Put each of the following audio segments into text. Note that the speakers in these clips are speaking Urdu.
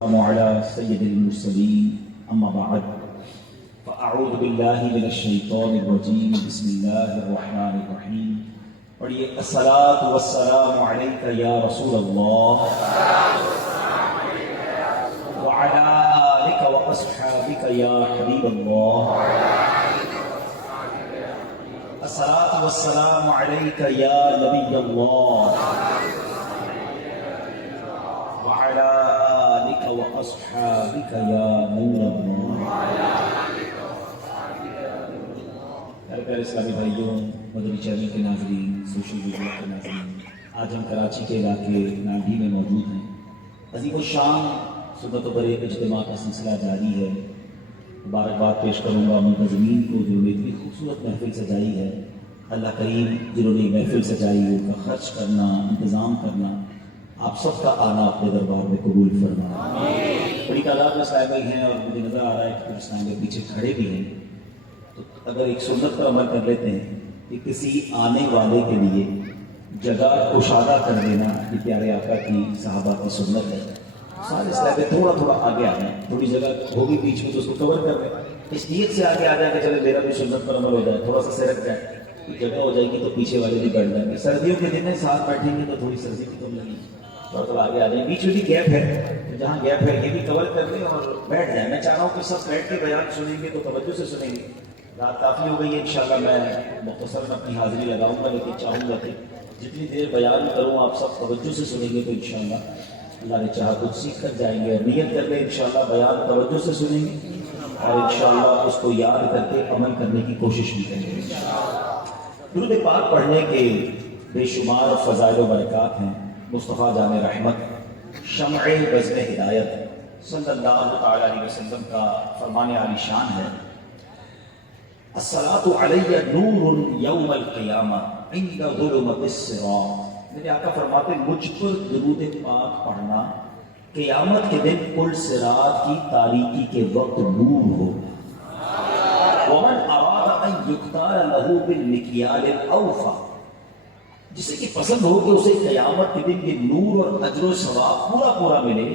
على سيد المرسلين أما بعد فأعوذ بالله من الشيطان الرجيم بسم الله الرحمن الرحيم پڑھیے الصلاة والسلام عليك يا رسول الله وعلى آلك وأصحابك يا حبيب الله الصلاة والسلام عليك يا نبي الله وعلى آلك وأصحابك يا نور الله. پیارے اسلامی بھائیوں، مدنی چینل کے ناظرین، سوشل میڈیا کے ناظرین، آج ہم کراچی کے علاقے ناندھی میں موجود ہیں. عظیم الشان سنت و برے اجتماع کا سلسلہ جاری ہے. مبارکباد پیش کروں گا منتظمین کو جو نے اتنی خوبصورت محفل سجائی ہے. اللہ کریم جنہوں نے محفل سجائی ان کا خرچ کرنا، انتظام کرنا، آپ سب کا آنا اپنے دربار میں قبول فرما. بڑی تعداد میں صاحب ہیں اور مجھے نظر آ رہا ہے کہ کچھ صاحب پیچھے کھڑے بھی ہیں. تو اگر ایک سنت پر عمل کر لیتے ہیں کہ کسی آنے والے کے لیے جگہ کشادہ کر دینا، یہ پیارے آقا کی صحابہ کی سنت ہے. سارے صاحب تھوڑا تھوڑا آگے آ جائیں، تھوڑی جگہ ہوگی بیچ میں تو اس کو کور کر لیں. اس نیت سے آگے آ جائے کہ چلے میرا بھی سنت پر عمل ہو جائے، تھوڑا سا سرک جائے، جگہ ہو جائے گی تو پیچھے والے بھی بیٹھ جائیں گے. سردیوں کے دن میں ساتھ بیٹھیں گے تو تھوڑی سردی بھی کم لگے گی. تھوڑا آگے آ جائیں، بیچ میں بھی گیپ ہے، جہاں گیپ ہے یہ بھی کور کر لیں اور بیٹھ جائیں. میں چاہ رہا ہوں کہ سب بیٹھ کے بیان سنیں گے تو توجہ سے سنیں گے. رات کافی ہو گئی ہے، انشاءاللہ میں مختصر میں اپنی حاضری لگاؤں گا، لیکن چاہوں گا کہ جتنی دیر بیان کروں آپ سب توجہ سے سنیں گے تو انشاءاللہ اللہ نے چاہا کچھ سیکھ کر جائیں گے. اور نیت کر لیں انشاءاللہ بیان توجہ سے سنیں گے اور انشاءاللہ اس کو یاد کر کے عمل کرنے کی کوشش بھی کریں گے. درود پاک پڑھنے کے بے شمار فضائل و برکات ہیں. مصطفیٰ جان رحمت شمع بزم ہدایت صلی اللہ علیہ وسلم کا فرمان عالی شان ہے. الصلاۃ علی نور یوم القیامہ عند ظلمۃ الصراط. میرے آقا فرماتے مجھ پر درود پاک پڑھنا قیامت کے دن پل صراط کی تاریکی کے وقت نور ہوگا. ومن اراد ان یختار له بالمکیال الاوفی، جسے کہ پسند ہو کہ اسے قیامت کے دن یہ نور اور اجر و ثواب پورا پورا ملے،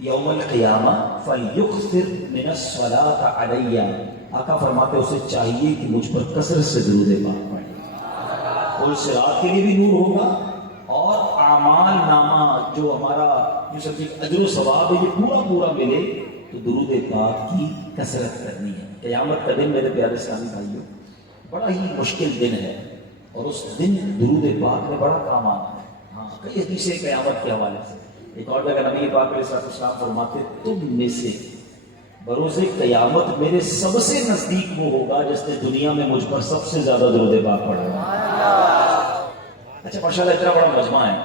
یوم القیامہ فلیکثر من الصلاۃ علی. آقا فرماتے اسے چاہیے کہ مجھ پر کثرت سے درود پاک پڑھے. پل صراط کے لیے بھی نور ہوگا اور اعمال نامہ جو ہمارا یہ سب اجر و ثواب ہے یہ پورا پورا ملے تو درود پاک کی کثرت کرنی ہے. قیامت کا دن میرے پیارے اسلامی بھائیوں بڑا ہی مشکل دن ہے اور اس دن درود پاک میں بڑا کام آنا ہے. ہاں کئی حدیثیں قیامت کے حوالے سے. ایک اور جگہ نبی پاک علیہ السلام فرماتے تم میں سے بروز قیامت میرے سب سے نزدیک وہ ہوگا جس نے دنیا میں مجھ پر سب سے زیادہ درود پاک پڑھا. اچھا ماشاءاللہ اتنا بڑا مجمع ہے،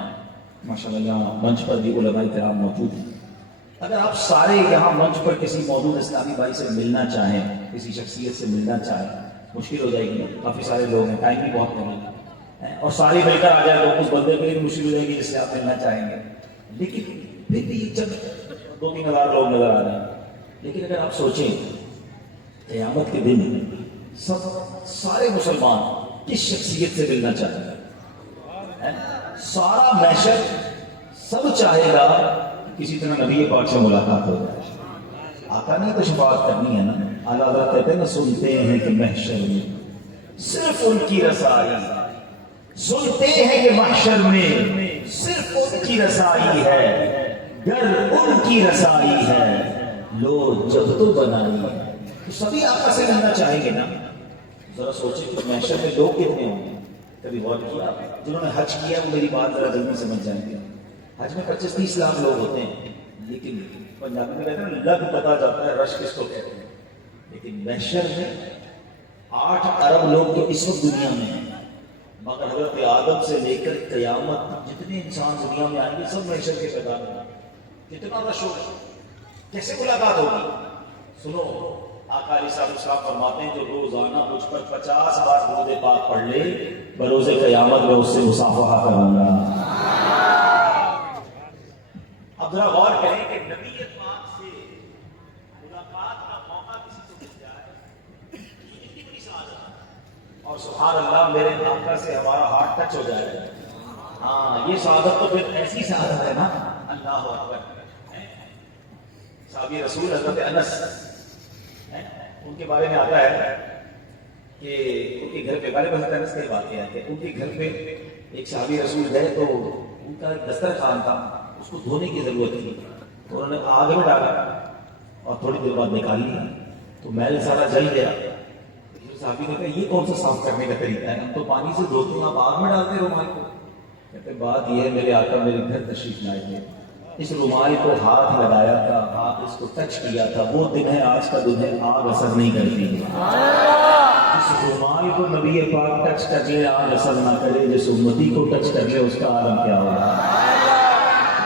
ماشاءاللہ یہاں منچ پر بھی علماء کرام موجود ہیں. اگر آپ سارے یہاں منچ پر کسی موجود اسلامی بھائی سے ملنا چاہیں، کسی شخصیت سے ملنا چاہیں، مشکل ہو جائے گی. کافی سارے لوگ ہیں، ٹائم بھی بہت کم ہے اور سارے مل کر آ جائے تو اس بندے کے لیے مشکل ہو جائے گی جس سے آپ ملنا چاہیں گے. لیکن پھر بھی چند 2-3 ہزار لوگ نظر آ رہے ہیں. لیکن اگر آپ سوچیں قیامت کے دن سارے مسلمان کس شخصیت سے ملنا چاہیں گے؟ سارا محشر سب چاہے گا کسی طرح نبی پاک سے ملاقات ہو جائے. آقا نے تو شفاعت کرنی ہے نا. اعلیٰ حضرت کہتے ہیں نا سنتے ہیں کہ محشر میں صرف ان کی رسائی، سنتے ہیں کہ محشر میں صرف ان کی رسائی ہے، گر ان کی رسائی ہے لو جب تو بنائی ہے. تو سبھی آقا سے ملنا چاہیں گے نا. ذرا سوچیں کہ محشر میں لوگ کتنے ہوں گے. کبھی غور کیا؟ جنہوں نے حج کیا وہ میری بات ذرا جلدی سمجھ جائیں گے. حج میں 25-30 لاکھ لوگ ہوتے ہیں، لیکن پنجابی میں کہتے ہیں لگ پتا جاتا ہے رش کس کو کہتے ہیں. لیکن محشر میں 8 ارب لوگ تو اس وقت دنیا میں ہیں، مگر حضرت آدم سے لے کر قیامت جتنے انسان دنیا میں آئیں گے سب محشر کے پیدا ہوں گے. کتنا رش ہوگا، کیسے ملاقات ہوگی؟ سنو آقا علیہ السلام فرماتے ہیں جو روزانہ مجھ پر 50 بار درود پاک پڑھ لے بروز قیامت میں اس سے مصافحہ کروں گا. اب ذرا غور کریں کہ نبی پاک سے ملاقات کا موقع کسی کو مل جائے یہ کتنی بڑی سعادت ہے. اور سبحان اللہ میرے آقا سے ہمارا ہارٹ ٹچ ہو جائے. ہاں یہ سعادت تو پھر ایسی سعادت ہے نا. اللہ اکبر. صحابی رسول حضرت انس ان کے بارے میں آتا ہے کہ ان کے گھر پہ غالب حضرت انس کا واقعہ ہے کہ ان کے گھر پہ ایک صحابی رسول گئے تو ان کا دسترخوان تھا، اس کو دھونے کی ضرورت تھی، تو انہوں نے آگ میں ڈالا اور تھوڑی دیر بعد نکال لیا تو میل سارا جل گیا۔ صحابی نے کہا یہ کون سا صاف کرنے کا طریقہ ہے، ہم تو پانی سے دھوتے ہیں، آپ آگ میں ڈالتے رومال کو؟ کہتے بات یہ ہے میرے آقا میرے گھر تشریف لائے تھے، اس رومال کو ہاتھ لگایا تھا، ہاتھ اس کو ٹچ کیا تھا، وہ دن ہے آج کا دن ہے، آگ اثر نہیں کرتی ہے۔ اس رومال کو نبی پاک ٹچ کر لے آگ اثر نہ کرے، جس امتی کو ٹچ کر لے اس کا عالم کیا ہوگا۔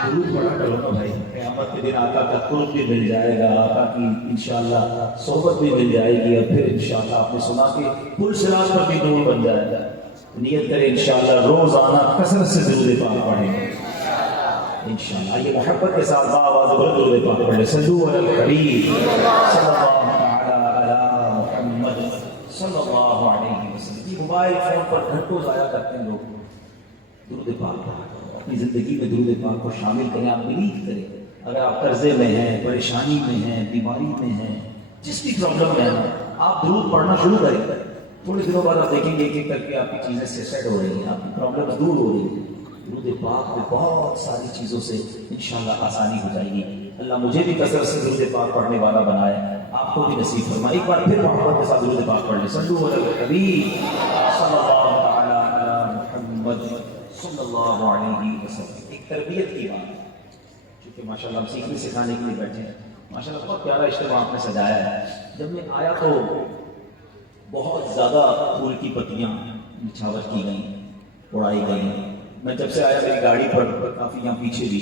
درود پڑھا کرو نا بھائی، قیامت کے دن آقا کا قرب بھی مل جائے گا، آقا کی انشاءاللہ صحبت بھی مل جائے گی، اور پھر انشاءاللہ آپ نے سنا کہ پل صراط پر بھی نور بن جائے گا۔ نیت کریں انشاءاللہ روزانہ کثرت سے درود پاک پڑھیں گے انشاءاللہ۔ یہ محبت کے ساتھ آواز بلند درود پاک پڑھیں، صلو علی الحبیب صلی اللہ تعالی علی محمد صلی اللہ علیہ وسلم۔ یہ موبائل فون پر گھنٹوں ضائع کرتے ہیں لوگ، درود پاک اپنی زندگی میں درود پاک کو شامل کریں، آپ بلیو کریں۔ اگر آپ قرضے میں ہیں، پریشانی میں ہیں، بیماری میں ہیں، جس بھی پرابلم میں ہیں، آپ درود پڑھنا شروع کریں، تھوڑے دنوں بعد آپ دیکھیں گے کہ کر کے آپ کی چیزیں سیٹ ہو رہی ہیں، آپ کی پرابلم دور ہو رہی ہیں۔ درود پاک میں بہت ساری چیزوں سے انشاءاللہ آسانی ہو جائے گی۔ اللہ مجھے بھی کثرت سے درود پاک پڑھنے والا بنائے، آپ کو بھی نصیب فرمائے۔ ایک بار پھر محبت کے ساتھ درود پاک پڑھ لیں، صلو علی الحبیب صلی اللہ تعالی علی محمد صلی اللہ علیہ وسلم۔ ایک تربیت کی بات ہے، کیونکہ ماشاءاللہ ہم سیکھنے سکھانے کے لیے بیٹھے ہیں، ماشاءاللہ بہت پیارا اجتماع آپ نے سجایا ہے۔ جب میں آیا تو بہت زیادہ پھول کی پتیاں نچھاور کی گئیں، اڑائی گئیں۔ میں جب سے آیا میری گاڑی پر کافی یہاں پیچھے بھی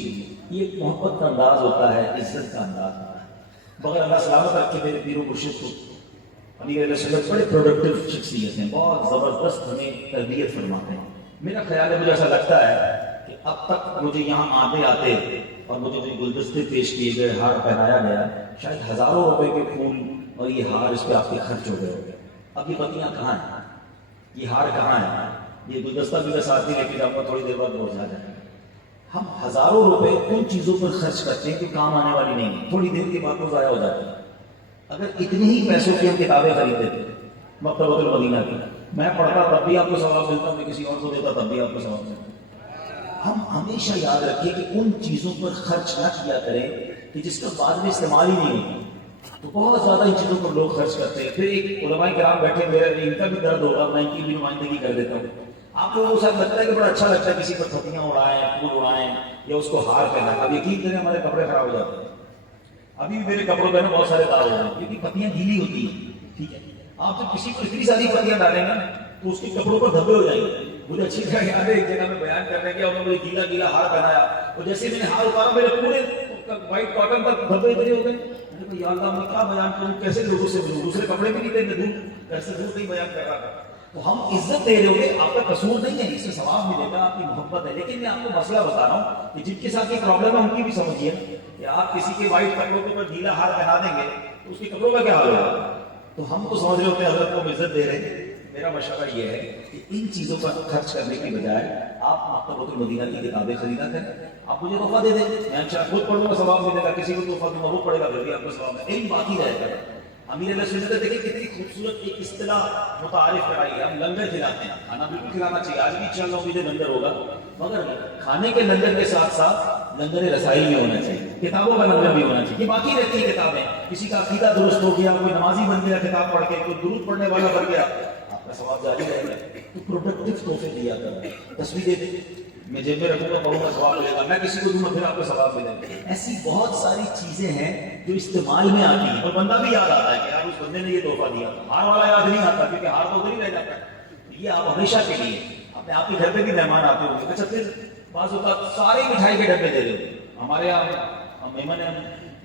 یہ ایک محبت کا انداز ہوتا ہے، عزت کا انداز ہوتا ہے۔ مگر اللہ سلامت رکھے میرے پیر و مرشد کو، امیر علیہ السلام بڑے پروڈکٹیو شخصیت ہیں، بہت زبردست ہمیں تربیت فرماتے ہیں۔ میرا خیال ہے، مجھے ایسا لگتا ہے کہ اب تک مجھے یہاں آتے آتے اور مجھے جو گلدستے پیش کیے گئے، ہار پہنایا گیا، شاید ہزاروں روپے کے پھول اور یہ ہار اس پہ آپ کے خرچ ہو گئے ہو گئے۔ اب یہ پتیاں کہاں ہیں، یہ ہار کہاں ہے، یہ گلدستہ بھی میں ساتھ ہی لے کے جاؤں گا، تھوڑی دیر بعد مرجھا جائے گا۔ ہم ہزاروں روپے ان چیزوں پر خرچ کرتے ہیں جو کام آنے والی نہیں ہیں، تھوڑی دیر کے بعد وہ ضائع ہو جاتی ہیں۔ اگر اتنے ہی پیسوں کی ہم کتابیں خرید لیتے مکتبۃ المدینہ کی، میں پڑھتا تب بھی آپ کو ثواب ملتا، میں کسی اور کو دیتا تب بھی آپ کو ثواب ملتا۔ ہم ہمیشہ یاد رکھیں کہ ان چیزوں پر خرچ نہ کیا کریں کہ جس کا بعد میں استعمال ہی نہیں ہوتا۔ تو بہت زیادہ ان چیزوں پر لوگ خرچ کرتے ہیں۔ پھر ایک علماء کرام بیٹھے ہوئے ہیں، ان کا بھی درد ہوگا، میں ان کی بھی نمائندگی کر دیتا ہوں۔ آپ لوگوں کو ساتھ لگتا ہے کہ بڑا اچھا لگتا ہے کسی پر پتیاں اڑائیں، پھول اڑائیں یا اس کو ہار پہنا۔ اب یقین کریں ہمارے کپڑے خراب ہو جاتے ہیں، ابھی بھی میرے کپڑوں پہ بہت سارے داغ ہو رہے ہیں کیونکہ پتیاں گیلی ہوتی ہیں۔ ٹھیک ہے، آپ جب کسی کو اتنی ساری پتیاں ڈالیں گے تو اس کے کپڑوں پر دھبے ہو جائیں گے۔ مجھے اچھی طرح یاد ہے ایک جگہ میں بیان کرنے گیا، انہوں نے مجھے گیلا گیلا ہار پہنایا، اور جیسے میں نے ہار اتارا میرے پورے وائٹ کاٹن پر دھبے اتنے ہو گئے۔ میں نے کہا یا اللہ میں کیا بیان کروں، کیسے لوگوں سے ملوں، دوسرے کپڑے بھی نہیں تھے، میں دور گھر سے دور نہیں بیان کر رہا تھا۔ تو ہم عزت دے رہے ہوں گے، آپ کا قصور نہیں ہے، اس سے ثواب ملے گا، آپ کی محبت ہے۔ لیکن میں آپ کو مسئلہ بتا رہا ہوں کہ جن کے ساتھ یہ پرابلم ہے ان کی بھی سمجھیے کہ آپ کسی کے وائٹ کپڑوں کے اوپر گیلا ہار پہنا دیں گے تو اس کے کپڑوں کا کیا حال ہوگا۔ تو ہم تو سمجھ رہے ہوتے ہیں حضرت کو عزت دے رہے ہیں۔ میرا مشورہ یہ ہے کہ ان چیزوں پر خرچ کرنے کی بجائے آپ مکتبۃ المدینہ کی کتابیں خریدا کریں، آپ مجھے تحفہ دے دیں، میں انشاءاللہ خود پڑھوں گا ثواب ملے گا، کسی کو تحفہ دوں گا وہ پڑھے گا پھر بھی آپ کو ثواب ہے، علم باقی رہے گا۔ امیر علیہ السلام نے دیکھیں کتنی خوبصورت ایک اصطلاح متعارف کرائی ہے، ہم لنگر کھلاتے ہیں، کھانا بالکل کھلانا چاہیے، آج بھی انشاءاللہ امید ہے لنگر ہوگا، مگر کھانے کے لنگر کے ساتھ ساتھ لنگر رسائی بھی ہونا چاہیے، کتابوں کا لنگر بھی ہونا چاہیے۔ یہ باقی رہتی ہیں کتابیں، کسی کا عقیدہ درست ہو گیا، کوئی نمازی بن گیا کتاب پڑھ کے، کوئی درود پڑھنے والا بن گیا، آپ کا ثواب جاری رہے گا۔ تو پروڈکٹیو تحفے دیا کریں، تصویر دے دیں، میں جیب میں رکھوں گا پڑھوں گا ثواب ملے گا، میں کسی کو دوں گا پھر آپ کو ثواب ملے گا۔ ایسی بہت ساری چیزیں ہیں جو استعمال میں آتی ہیں اور بندہ بھی یاد آتا ہے کہ یار اس بندے نے یہ تحفہ دیا، ہار والا یاد نہیں آتا کیونکہ ہار تو ادھر ہی رہ جاتا ہے۔ یہ آپ ہمیشہ کے لیے اپنے آپ کے گھر پہ بھی مہمان آتے ہوں گے، اچھا پھر بعض اوقات سارے مٹھائی کے ڈبے دے رہے ہوتے، ہمارے یہاں مہمان ہیں،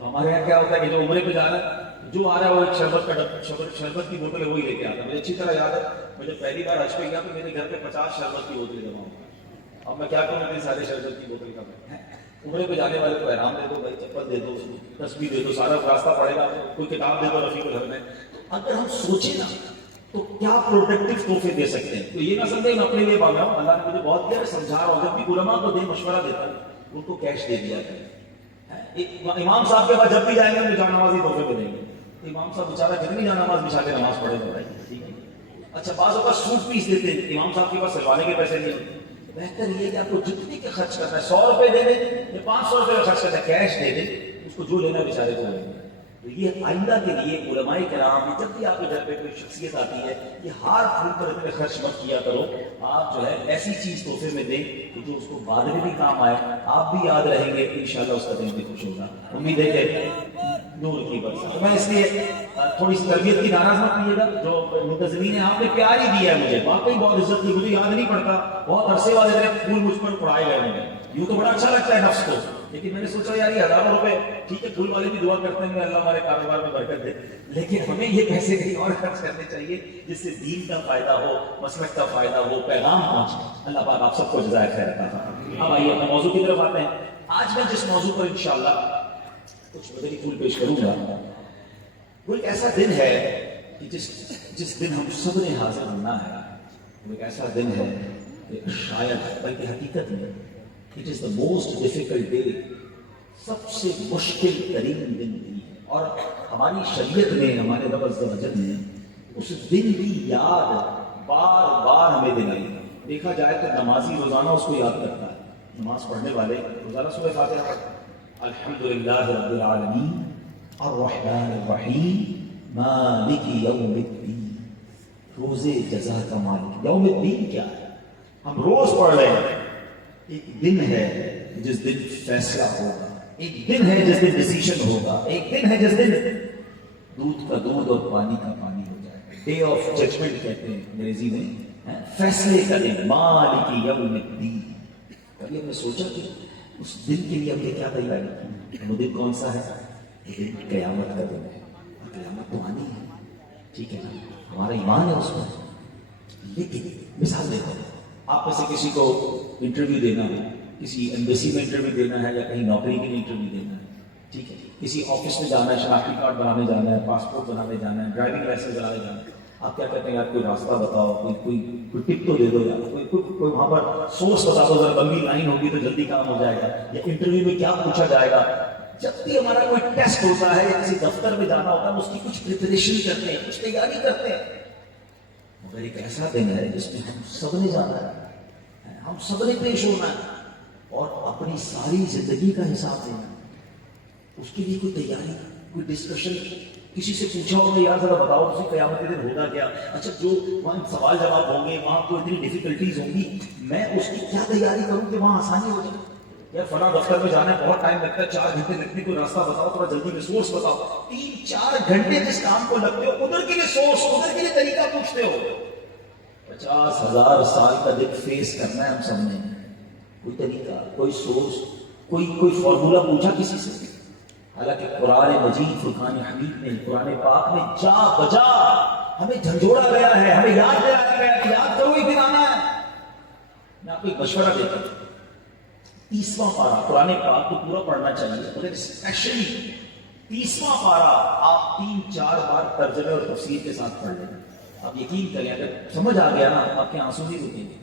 ہمارے یہاں کیا ہوتا ہے کہ جو عمرے پہ جا رہا ہے جو آ رہا ہے وہ ایک شربت کا شربت کی بوتل ہے وہی لے کے آتا ہے۔ مجھے اچھی طرح یاد ہے میں جب پہلی بار حج پہ گیا تو میرے گھر پہ 50 شربت کی بوتلیں جمع ہوئی۔ اب میں کیا کروں، اتنے سارے شربت کی بوتل کا عمرے پہ جانے والے کو احرام دے دو بھائی، چپل دے دو، تسبیح دے دو، سارا راستہ پڑے گا، کوئی کتاب دے دو رفیق الحق میں۔ اگر ہم سوچیں نا تو کیا پروڈکٹیو تحفے دے سکتے ہیں، تو یہ نہ سمجھیں میں اپنے لیے مانگ رہا ہوں، اللہ نے مجھے بہت دیر سمجھا رہا ہوں، جب بھی علماء کو دے مشورہ دیتا ہوں ان کو کیش دے دیا کریں، امام صاحب کے پاس جب بھی جائیں گے ہم جان نمازی تحفے پہ دیں گے. امام صاحب بیچارہ کتنی جان نماز بچھا کے نماز پڑھے گا بھائی, ٹھیک ہے. اچھا بعض اوقات سوٹ پیس دیتے ہیں, امام صاحب کے پاس سلوانے کے پیسے نہیں ہوتے. بہتر یہ کہ آپ کو جتنی کے خرچ کرنا ہے, 100 روپے دے دیں یا 500 روپے کا خرچ کرنا ہے, کیش دے دیں, اس کو جو لینا بیچارے کو لیں گے. تو یہ آئندہ کے لیے علماء کرام, جب بھی آپ کے گھر پہ کوئی شخصیت آتی ہے, یہ ہار پھول پر اتنے خرچ مت کیا کرو. آپ جو ہے ایسی چیز تحفے میں دیں کہ جو اس کو بعد میں بھی کام آئے, آپ بھی یاد رہیں گے, انشاءاللہ اس کا دل بھی خوش ہوگا. امید ہے کہ نور کی برسات. میں اس لیے تھوڑی سی تربیت کی ناراض مت کیے گا, جو منتظمین ہیں آپ نے پیار ہی دیا ہے مجھے, واقعی بہت عزت کی, مجھے یاد نہیں پڑتا بہت عرصے والے میرے پھول مجھ پر اڑائے گئے ہیں. یوں تو بڑا اچھا لگتا ہے نفس کو, لیکن میں نے سوچا یار یہ ہزاروں روپے ٹھیک ہے, پھول والے بھی دعا کرتے ہیں اللہ ہمارے کاروبار میں برکت دے, لیکن ہمیں یہ پیسے کہیں اور خرچ کرنے چاہیے جس سے دین کا فائدہ ہو, مسلک کا فائدہ ہو, پیغام پہنچے. اللہ پاک آپ سب کو جزائے خیر عطا فرمائے. اب آئیے اپنے موضوع کی طرف آتے ہیں. آج میں جس موضوع پر انشاءاللہ کچھ بدلی پھول پیش کروں گا, وہ ایک ایسا دن ہے کہ جس دن ہم سب نے حاضر ہونا ہے. وہ ایک ایسا دن ہے کہ شاید بلکہ حقیقت میں it is the most difficult day, سب سے مشکل ترین دن بھی ہے. اور ہماری شریعت میں, ہمارے رب عز و جل نے اس دن بھی یاد بار بار ہمیں دلائی. دیکھا جائے تو نمازی روزانہ اس کو یاد کرتا ہے, نماز پڑھنے والے روزانہ سورہ فاتحہ پڑھتے ہیں. الحمدللہ رب العالمین الرحمن الرحیم مالک یوم الدین, روز جزا کا مالک. یوم الدین کیا ہے؟ ہم روز پڑھ رہے ہیں. ایک دن ہے جس دن فیصلہ ہوگا, ایک دن ہے جس دن ڈیسیشن ہوگا, ایک دن ہے جس دن دودھ کا دودھ اور پانی کا پانی ہو جائے گا. ڈے آف ججمنٹ کہتے ہیں انگریزی میں, فیصلے کا دن, مالک یوم الدین. کبھی ہم نے سوچا کہ اس دن کے لیے ہم نے کیا تیاری کی؟ وہ دن کون سا ہے؟ وہ دن قیامت کا دن ہے. اور قیامت تو آنی ہے, ٹھیک ہے نا, ہمارا ایمان ہے اس میں. لیکن مثال دیکھو, آپ میں سے کسی کو انٹرویو دینا ہے, کسی ایمبیسی میں انٹرویو دینا ہے, یا کہیں نوکری کے لیے انٹرویو دینا ہے, ٹھیک ہے, کسی آفس میں جانا ہے, شناختی کارڈ بنانے جانا ہے, پاسپورٹ بنانے جانا ہے, ڈرائیونگ لائسنس بنانے جانا ہے. آپ کیا کہتے ہیں یار کوئی راستہ بتاؤ, کوئی ٹپ تو دے دو یار, کوئی وہاں پر سورس بتا دو, ذرا لمبی لائن ہوگی تو جلدی کام ہو جائے گا, یا انٹرویو میں کیا پوچھا جائے گا. جب بھی ہمارا کوئی ٹیسٹ ہوتا ہے یا کسی دفتر میں جانا ہوتا ہے, اس کی کچھ پریپریشن کرتے ہیں, کچھ تیاری کرتے ہیں. مگر ایک ایسا دن ہے جس میں ہم سب نے جانا ہے, ہم سب نے پیش ہونا ہے, اور اپنی ساری زندگی کا حساب دینا. اس کے لیے کوئی تیاری, کوئی ڈسکشن, کسی سے پوچھا ہوگا یار ذرا بتاؤ کسی قیامت کے دن ہوگا کیا. اچھا جو وہاں سوال جواب ہوں گے, وہاں تو اتنی ڈیفیکلٹیز ہوں گی, میں اس کی کیا تیاری کروں کہ وہاں آسانی ہو جائے. یار فلاں دفتر میں جانا ہے, بہت ٹائم لگتا ہے, 4 گھنٹے لگتے ہیں, کوئی راستہ بتاؤ, تھوڑا جلدی میں سورس بتاؤ. 3-4 گھنٹے جس کام کو لگتے ہو, ادھر کے لیے سورس, ادھر کے لیے طریقہ پوچھتے ہو. 50,000 سال کا دن فیس کرنا ہے ہم سب نے. کوئی طریقہ, کوئی سورس, کوئی فارمولا پوچھا کسی سے. حالانکہ قرآن مجید, فرقان حمید میں, قرآن پاک میں جا بجا ہمیں جھنجھوڑا گیا ہے, ہمیں یاد دلایا گیا کہ یاد کرو ایک دن آنا ہے. میں آپ کو ایک مشورہ دیتا ہوں, 30واں پارہ قرآن پاک کو پورا پڑھنا چاہیے, مگر اسپیشلی 30واں پارہ آپ 3-4 بار ترجمے اور تفسیر کے ساتھ پڑھ لیں. آپ یقین کریں, اگر سمجھ آ گیا نا, آپ کے آنسو نہیں رکیں گے.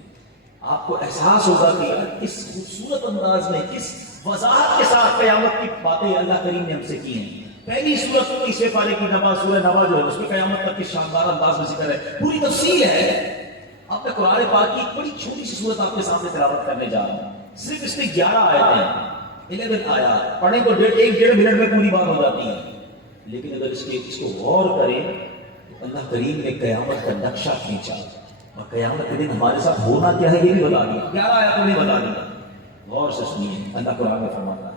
آپ کو احساس ہوگا کہ یار کس خوبصورت انداز میں, کس وضاحت کے ساتھ قیامت کی باتیں اللہ کریم نے ہم سے کی ہیں. پہلی سورت 30ویں پارے کی نبا, سورہ نبا جو ہے, اس میں قیامت تک کے شاندار انداز میں ذکر ہے, پوری تفصیل ہے. اب میں قرآن پاک کی ایک بڑی چھوٹی سی سورت آپ کے سامنے تلاوت کرنے جا رہا ہوں. صرف اس میں 11 آیتیں, 11 آیات پڑھیں تو 1-1.5 منٹ میں پوری بات ہو جاتی ہے. لیکن اگر اس کو غور کریں تو اللہ کریم نے قیامت کا نقشہ کھینچا, اور قیامت کے دن ہمارے ساتھ ہونا کیا ہے یہ بھی بتا دیا. 11 آیاتوں نے بتا دیا. غور سے سنیے, اللہ قرآن میں فرماتا ہے,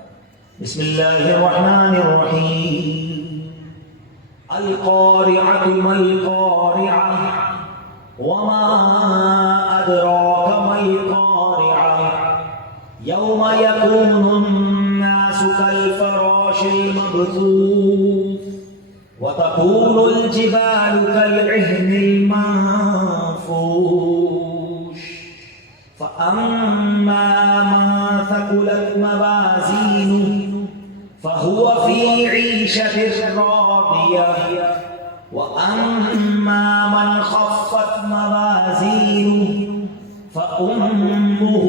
بسم اللہ الرحمن الرحیم, القارعۃ ما القارعۃ وما ادراک ما القارعۃ یوم یکون الناس کالفراش المبثوث وتكون الجبال كالعهن المنفوش فأما من ثقلت موازينه فهو في عيشة راضية وأما من خفت موازينه فأمه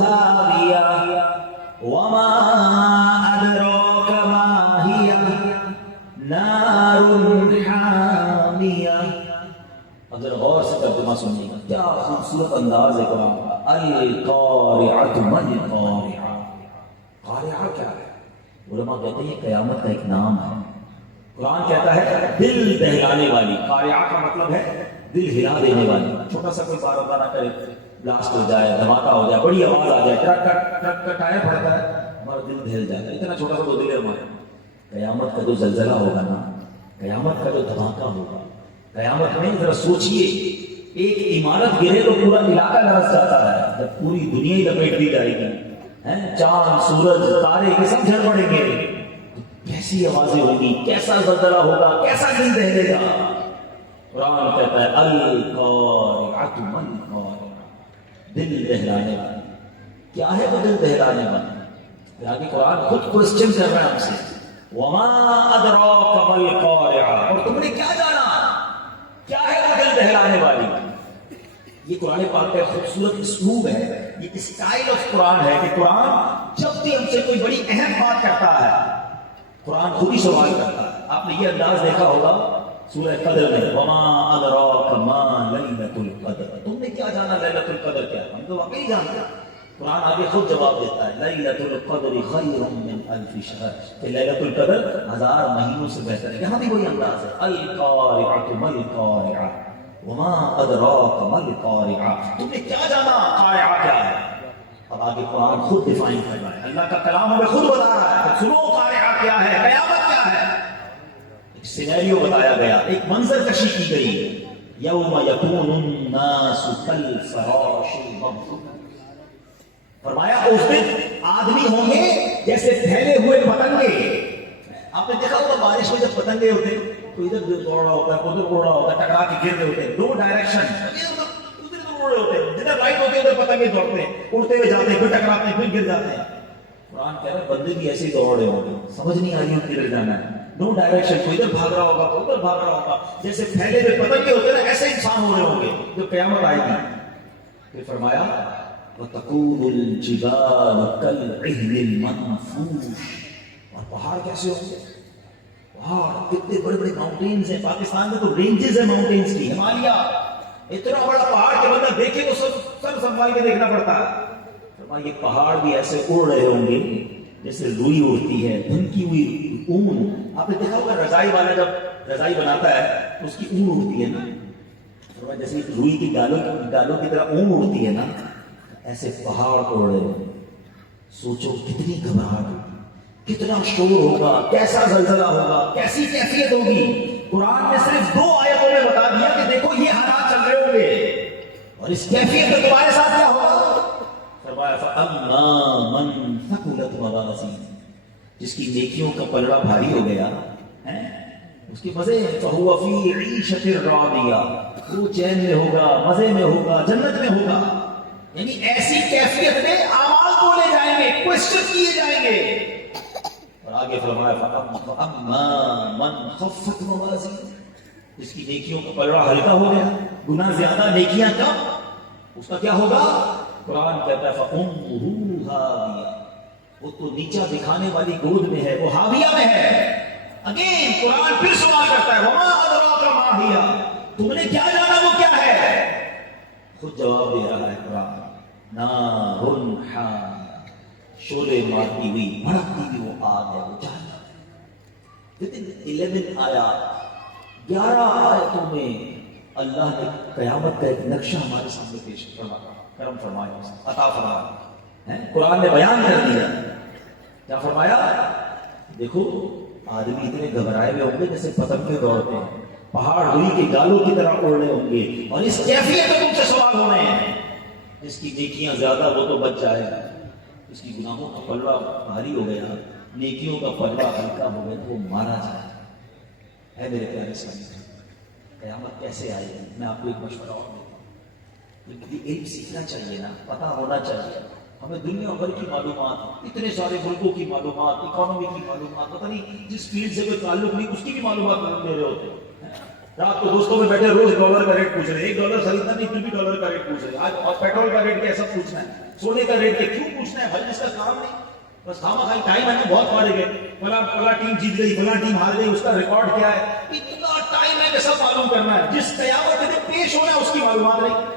هاوية وما أدراك خوبصورت انداز ہے قرآن کا. القارعۃ ما القارعہ. قارعہ کیا ہے؟ علماء کہتے ہیں یہ قیامت کا ایک نام ہے. قرآن کہتا ہے دل دہلانے والی. قارعہ کا مطلب ہے دل ہلا دینے والی. چھوٹا سا کوئی بارہ نہ کرے, بلاسٹ ہو جائے, دھماکہ ہو جائے, بڑی آواز آ جائے, ٹرک ٹرک ٹرک کا ٹائر پڑتا ہے, ہمارا دل دہل جاتا ہے. اتنا چھوٹا سا تو دل ہے ہمارا. قیامت کا جو زلزلہ ہوگا نا, قیامت کا جو دھماکہ ہوگا, قیامت میں ذرا سوچئے ایک عمارت گرے تو پورا علاقہ لرز جاتا ہے. جب پوری دنیا ہی لپیٹ دی جائے گی, چاند سورج تارے یہ سب جھڑ پڑیں گے, کیسی آوازیں ہوگی, کیسا زلزلہ ہوگا, کیسا دل دہلے گا. قرآن کہتا ہے القارعۃ ما القارعہ, دل دہلانے والی. کیا ہے وہ دل دہلانے والی؟ آگے قرآن خود کوسچن کر رہا ہے ہم سے, وما ادراک ما القارعہ, اور تم نے کیا جانا کیا ہے وہ دل دہلانے والی. یہ قرآن پاک کا خوبصورت اسلوب ہے, یہ اسٹائل آف قرآن ہے کہ قرآن جب بھی ہم سے کوئی بڑی اہم بات کرتا ہے قرآن خود ہی سوال کرتا ہے. آپ نے یہ انداز دیکھا ہوگا سورہ قدر میں, وما ادراک ما لیلۃ القدر, تم نے کیا جانا لیلۃ القدر کیا ہے. ہم تو واقعی جانتے ہیں. قرآن آگے خود جواب دیتا ہے لیلۃ القدر خیر من الف شہر, کہ لیلۃ القدر 1000 مہینوں سے بہتر ہے. یہاں بھی وہی انداز ہے, القارعۃ ما القارعہ وما ادراک ما القارعہ, تم نے کیا جانا قارعہ کیا ہے. اب آگے قرآن خود ڈیفائن کر رہا ہے, اللہ کا کلام ہمیں خود بتا رہا ہے کہ سنو قارعہ کیا ہے, قیامت کیا ہے. ایک سینیریو بتایا گیا, ایک منظر کشی کی گئی, یوم یکون الناس کالفراش المبثوث. فرمایا اس دن آدمی ہوں گے جیسے پھیلے ہوئے پتنگے. آپ نے دیکھا ہوگا بارش میں جب پتنگے ہوتے تو ادھر دوڑ رہا ہوتا ہے, ادھر دوڑ رہا ہوتا ہے, ٹکرا کے گر رہے ہوتے ہیں, 2 ڈائریکشن, ادھر دوڑ رہے ہوتے ہیں, جدھر لائٹ ہوتی ہے ادھر پتنگے دوڑتے ہیں, اڑتے ہوئے جاتے ہیں, پھر ٹکراتے ہیں, پھر گر جاتے ہیں. قرآن کہہ رہا ہے بندے بھی ایسے ہی دوڑ رہے ہوں گے, سمجھ نہیں آ رہی ہوں کدھر جانا ہے. 2 ڈائریکشن, کوئی ادھر بھاگ رہا ہوگا, کوئی ادھر بھاگ رہا ہوگا, جیسے پھیلے ہوئے پتنگے ہوتے ہیں نا, ایسے انسان ہو رہے ہوں گے جو قیامت آئے گی. پھر فرمایا وَتَكُونُ الْجِبَالُ كَالْعِهْنِ الْمَنْفُوشِ, اور پہاڑ کیسے ہوں گے. پہاڑ کتنے بڑے بڑے ماؤنٹینز ہیں. پاکستان میں تو رینجز ہیں ماؤنٹینز کی, ہمالیہ اتنا بڑا پہاڑ کہ بندہ دیکھے تو سب سنبھال کے دیکھنا پڑتا ہے. یہ پہاڑ بھی ایسے اڑ رہے ہوں گے جیسے روئی اڑتی ہے, دھنکی ہوئی اون. آپ نے دیکھا ہوگا رضائی والا جب رضائی بناتا ہے تو اس کی اون اڑتی ہے نا, جیسے روئی کی گالوں کی طرح اون اڑتی ہے نا, ایسے پہاڑ اڑ رہے ہوں. سوچو کتنی گھبراہٹ ہوگی, کتنا شور ہوگا, کیسا زلزلہ ہوگا, کیسی کیفیت ہوگی. قرآن نے صرف 2 آیتوں میں بتا دیا کہ دیکھو یہ حالات چل رہے ہوں گے اور اس کیفیت میں تمہارے ساتھ کیا ہوگا. فرمایا فَأَمَّا مَنْ ثَقُلَتْ مَوَازِينُهُ, جس کی نیکیوں کا پلڑا بھاری ہو گیا اس کے مزے ہیں. فَهُوَ فِي عِيشَةٍ رَاضِيَةٍ, وہ چین میں ہوگا, مزے میں ہوگا, جنت میں ہوگا. یعنی ایسی کیفیت میں اعمال بولے جائیں گے, کوسچن کیے جائیں گے. اور آگے فرمایا فَأَمَّا مَنْ خَفَّتْ مَوَازِينُهُ, جس کی نیکیوں کا پلڑا ہلکا ہو گیا, گناہ زیادہ نیکیاں کم, اس کا کیا ہوگا. قرآن کہتا ہے فَأُمُّهُ هَاوِيَةٌ, وہ تو نیچا دکھانے والی گود میں ہے, وہ ہاویہ میں ہے. اگین قرآن پھر سوال کرتا ہے وَمَا أَدْرَاكَ مَا هِيَ, تم نے کیا جانا وہ کیا ہے. خود جواب دے رہا ہے قرآن, نارٌ حامیہ, شعلے مارتی ہوئی بھڑکتی ہوئی وہ آگ ہے, وہ جہنم. 11 آیات 11 آیتوں میں اللہ نے قیامت کا ایک نقشہ ہمارے سامنے پیش فرمایا, کرم فرمایا, عطا فرمایا. قرآن نے بیان کر دیا. کیا فرمایا, دیکھو آدمی اتنے گھبرائے ہوئے ہوں گے جیسے پتنگیں دوڑتے ہیں, پہاڑ روئی کے گالوں کی طرح اڑ رہے ہوں گے, اور اس کیفیت میں تم سے سوال ہو رہے ہیں. جس کی نیکیاں زیادہ وہ تو بچ جائے گا, اس کی گناہوں کا پلڑا بھاری ہو گیا, نیکیوں کا پلڑا ہلکا ہو گیا, وہ مارا جائے. ہے میرے پیارے سامنے قیامت کیسے آئے گی. میں آپ کو ایک مشورہ اور دیتا ہوں, علم سیکھنا چاہیے نا, پتہ ہونا چاہیے. ہمیں دنیا بھر کی معلومات, اتنے سارے ملکوں کی معلومات, اکانومی کی معلومات, پتہ نہیں جس فیلڈ سے کوئی تعلق نہیں اس کی بھی معلومات دے رہے ہوتے ہیں. رات کو دوستوں میں بیٹھے روز ڈالر کا ریٹ پوچھ رہے ہیں, $1 خریدنا نہیں پھر بھی ڈالر کا ریٹ پوچھ رہے ہیں. آج اور پیٹرول کا ریٹ کیسا پوچھنا ہے, سونے کا ریٹ کیوں پوچھنا ہے بھائی, اس کا کام نہیں. بس خامخواہ ٹائم ہے نا, بہت مارے گئے, فلاں ٹیم جیت گئی, فلاں ٹیم ہار گئی, اس کا ریکارڈ کیا ہے, اتنا ٹائم ہے کہ سب معلوم کرنا ہے. جس قیامت میں پیش ہونا ہے اس کی معلومات نہیں.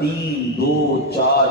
3, 2, 4,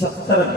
70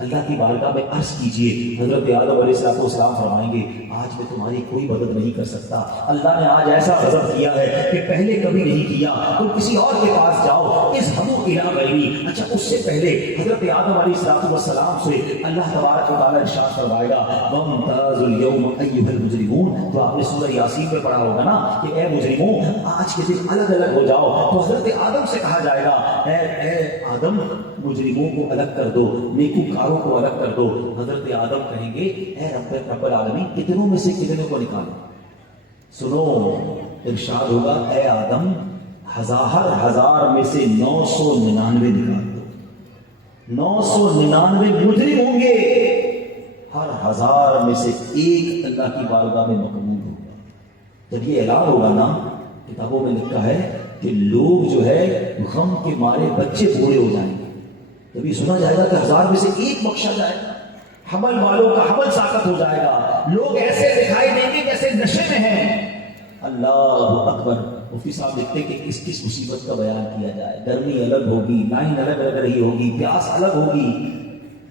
اللہ کی بارگاہ میں عرض کیجئے. حضرت آدم علیہ السلام فرمائیں گے آج میں تمہاری کوئی مدد نہیں کر سکتا. اللہ نے آج ایسا غضب کیا ہے کہ پہلے کبھی نہیں کیا. تم کسی اور کے پاس جاؤ. اذهبوا الى غیری. اچھا اس سے پہلے حضرت آدم علیہ السلام سے اللہ تبارک و تعالیٰ ارشاد فرمائے گا وامتازوا اليوم ایھا المجرمون. تو آپ نے سورہ یاسین میں پڑھا ہوگا نا کہ اے مجرموں آج کے دن الگ الگ ہو جاؤ. تو حضرت آدم سے کہا جائے گا اے آدم مجرموں کو الگ کر دو, نیکوکاروں کو الگ کر دو. حضرت آدم کہیں گے اے رب العالمین کتنوں میں سے کتنے کو نکالو. سنو ارشاد ہوگا اے آدم ہر ہزار میں سے 999 نکال دو. 999 مجرم ہوں گے, ہر ہزار میں سے ایک اللہ کی بارگاہ میں مقبول ہوگا. جب یہ اعلان ہوگا نا کتابوں میں لکھا ہے کہ لوگ جو ہے غم کے مارے بچے بوڑھے ہو جائیں گے. جب یہ سنا جائے گا کہ 1000 میں سے ایک بخشا جائے گا, حمل والوں کا حمل ساقط ہو جائے گا, لوگ ایسے دکھائی دیں گے جیسے نشے میں ہیں. اللہ اکبر. مفتی صاحب لکھتے کہ کس کس مصیبت کا بیان کیا جائے. گرمی الگ ہوگی, لائن الگ لگ رہی ہوگی, پیاس الگ ہوگی,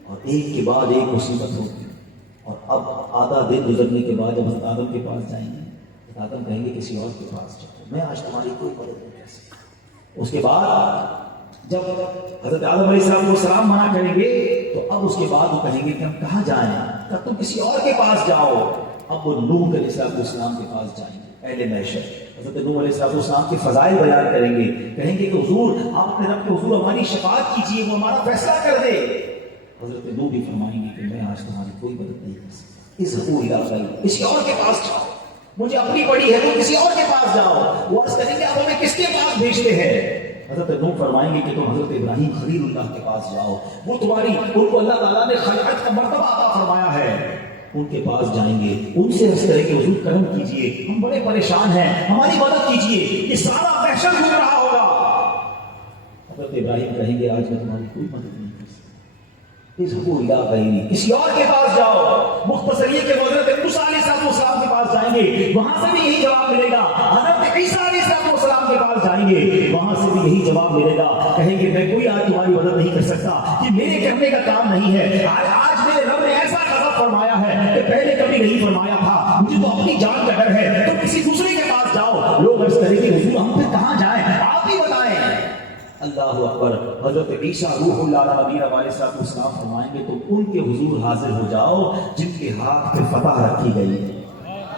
اور ایک کے بعد ایک مصیبت ہوگی. اور اب آدھا دن گزرنے کے بعد جب حضرت آدم کے پاس جائیں گے آدم کہیں گے کسی اور کے پاس جاؤ, میں آج تمہاری کوئی مدد نہیں کر سکتا. اس کے بعد جب حضرت آدم علیہ السلام منع کریں گے تو اب اس کے بعد وہ کہیں گے کہ ہم کہاں جائیں, تب تم کسی اور کے پاس جاؤ. اب وہ نوح علیہ السلام کے پاس جائیں گے. اہل محشر حضرت نوح علیہ السلام کے فضائل بیان کریں گے, کہیں گے کہ حضور آپ اپنے رب کے حضور ہماری شفاعت کیجیے, وہ ہمارا فیصلہ کر دے. حضرت نوح بھی فرمائیں گے کہ میں آج تمہاری کوئی مدد نہیں کر سکتا. اذهبوا الى غیری. کسی اور کے پاس جاؤ, مجھے اپنی پڑی ہے تو کسی اور کے پاس جاؤ. وہ عرض کریں گے اب ہمیں کس کے پاس بھیجتے ہیں. حضرت نوح فرمائیں گے کہ تم حضرت ابراہیم خلیل اللہ کے پاس جاؤ, وہ تمہاری ان کو اللہ تعالیٰ نے خلقت کا مرتبہ عطا فرمایا ہے, ان کے پاس جائیں گے, ان سے عرض کریں گے حضور کرم کیجئے, ہم بڑے پریشان ہیں, ہماری مدد کیجئے, یہ سارا محشر گھوم رہا ہوگا. حضرت ابراہیم کہیں گے آج میں تمہاری کوئی مدد نہیں کر سکتا. اذهبوا الى غیری. کسی اور کے پاس جاؤ. مختصر یہ کہ حضرت موسیٰ علیہ السلام کے پاس جائیں گے, وہاں سے بھی یہی جواب ملے گا. حضرت عیسیٰ علیہ السلام کے پاس جائیں گے, وہاں سے بھی یہی جواب ملے گا. کہیں گے میں کوئی آج تمہاری مدد نہیں کر سکتا, یہ میرے کرنے کا کام نہیں ہے. آج میرے رب نے ایسا غضب فرمایا ہے کہ پہلے کبھی نہیں فرمایا تھا. مجھے تو اپنی جان کا ڈر ہے, تو کسی دوسرے کے پاس جاؤ. لوگ عرض کریں گے حضور ہم پھر کہاں جائیں, آپ ہی بتائیں. اللہ اکبر. حضرت عیسیٰ روح اللہ نبی علیہ السلام فرمائیں گے تو ان کے حضور حاضر ہو جاؤ جن کے ہاتھ پہ فتح رکھی گئی ہے,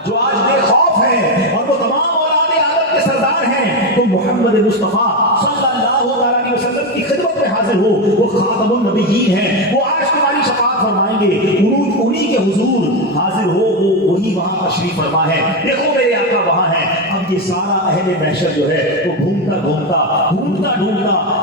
جو آج بے خوف ہیں, اور وہ تمام اولاد آدم کے سردار ہیں. تو محمد مصطفیٰ صلی اللہ علیہ وسلم کی خدمت میں حاضر ہو, وہ خاتم النبیین ہیں, وہ آج تمہاری شفاعت فرمائیں گے. انہی کے حضور حاضر ہو, وہ وہی وہاں تشریف فرما ہے. دیکھو میرے آقا وہاں ہے. اب یہ سارا اہل محشر جو ہے وہ ڈھونڈتا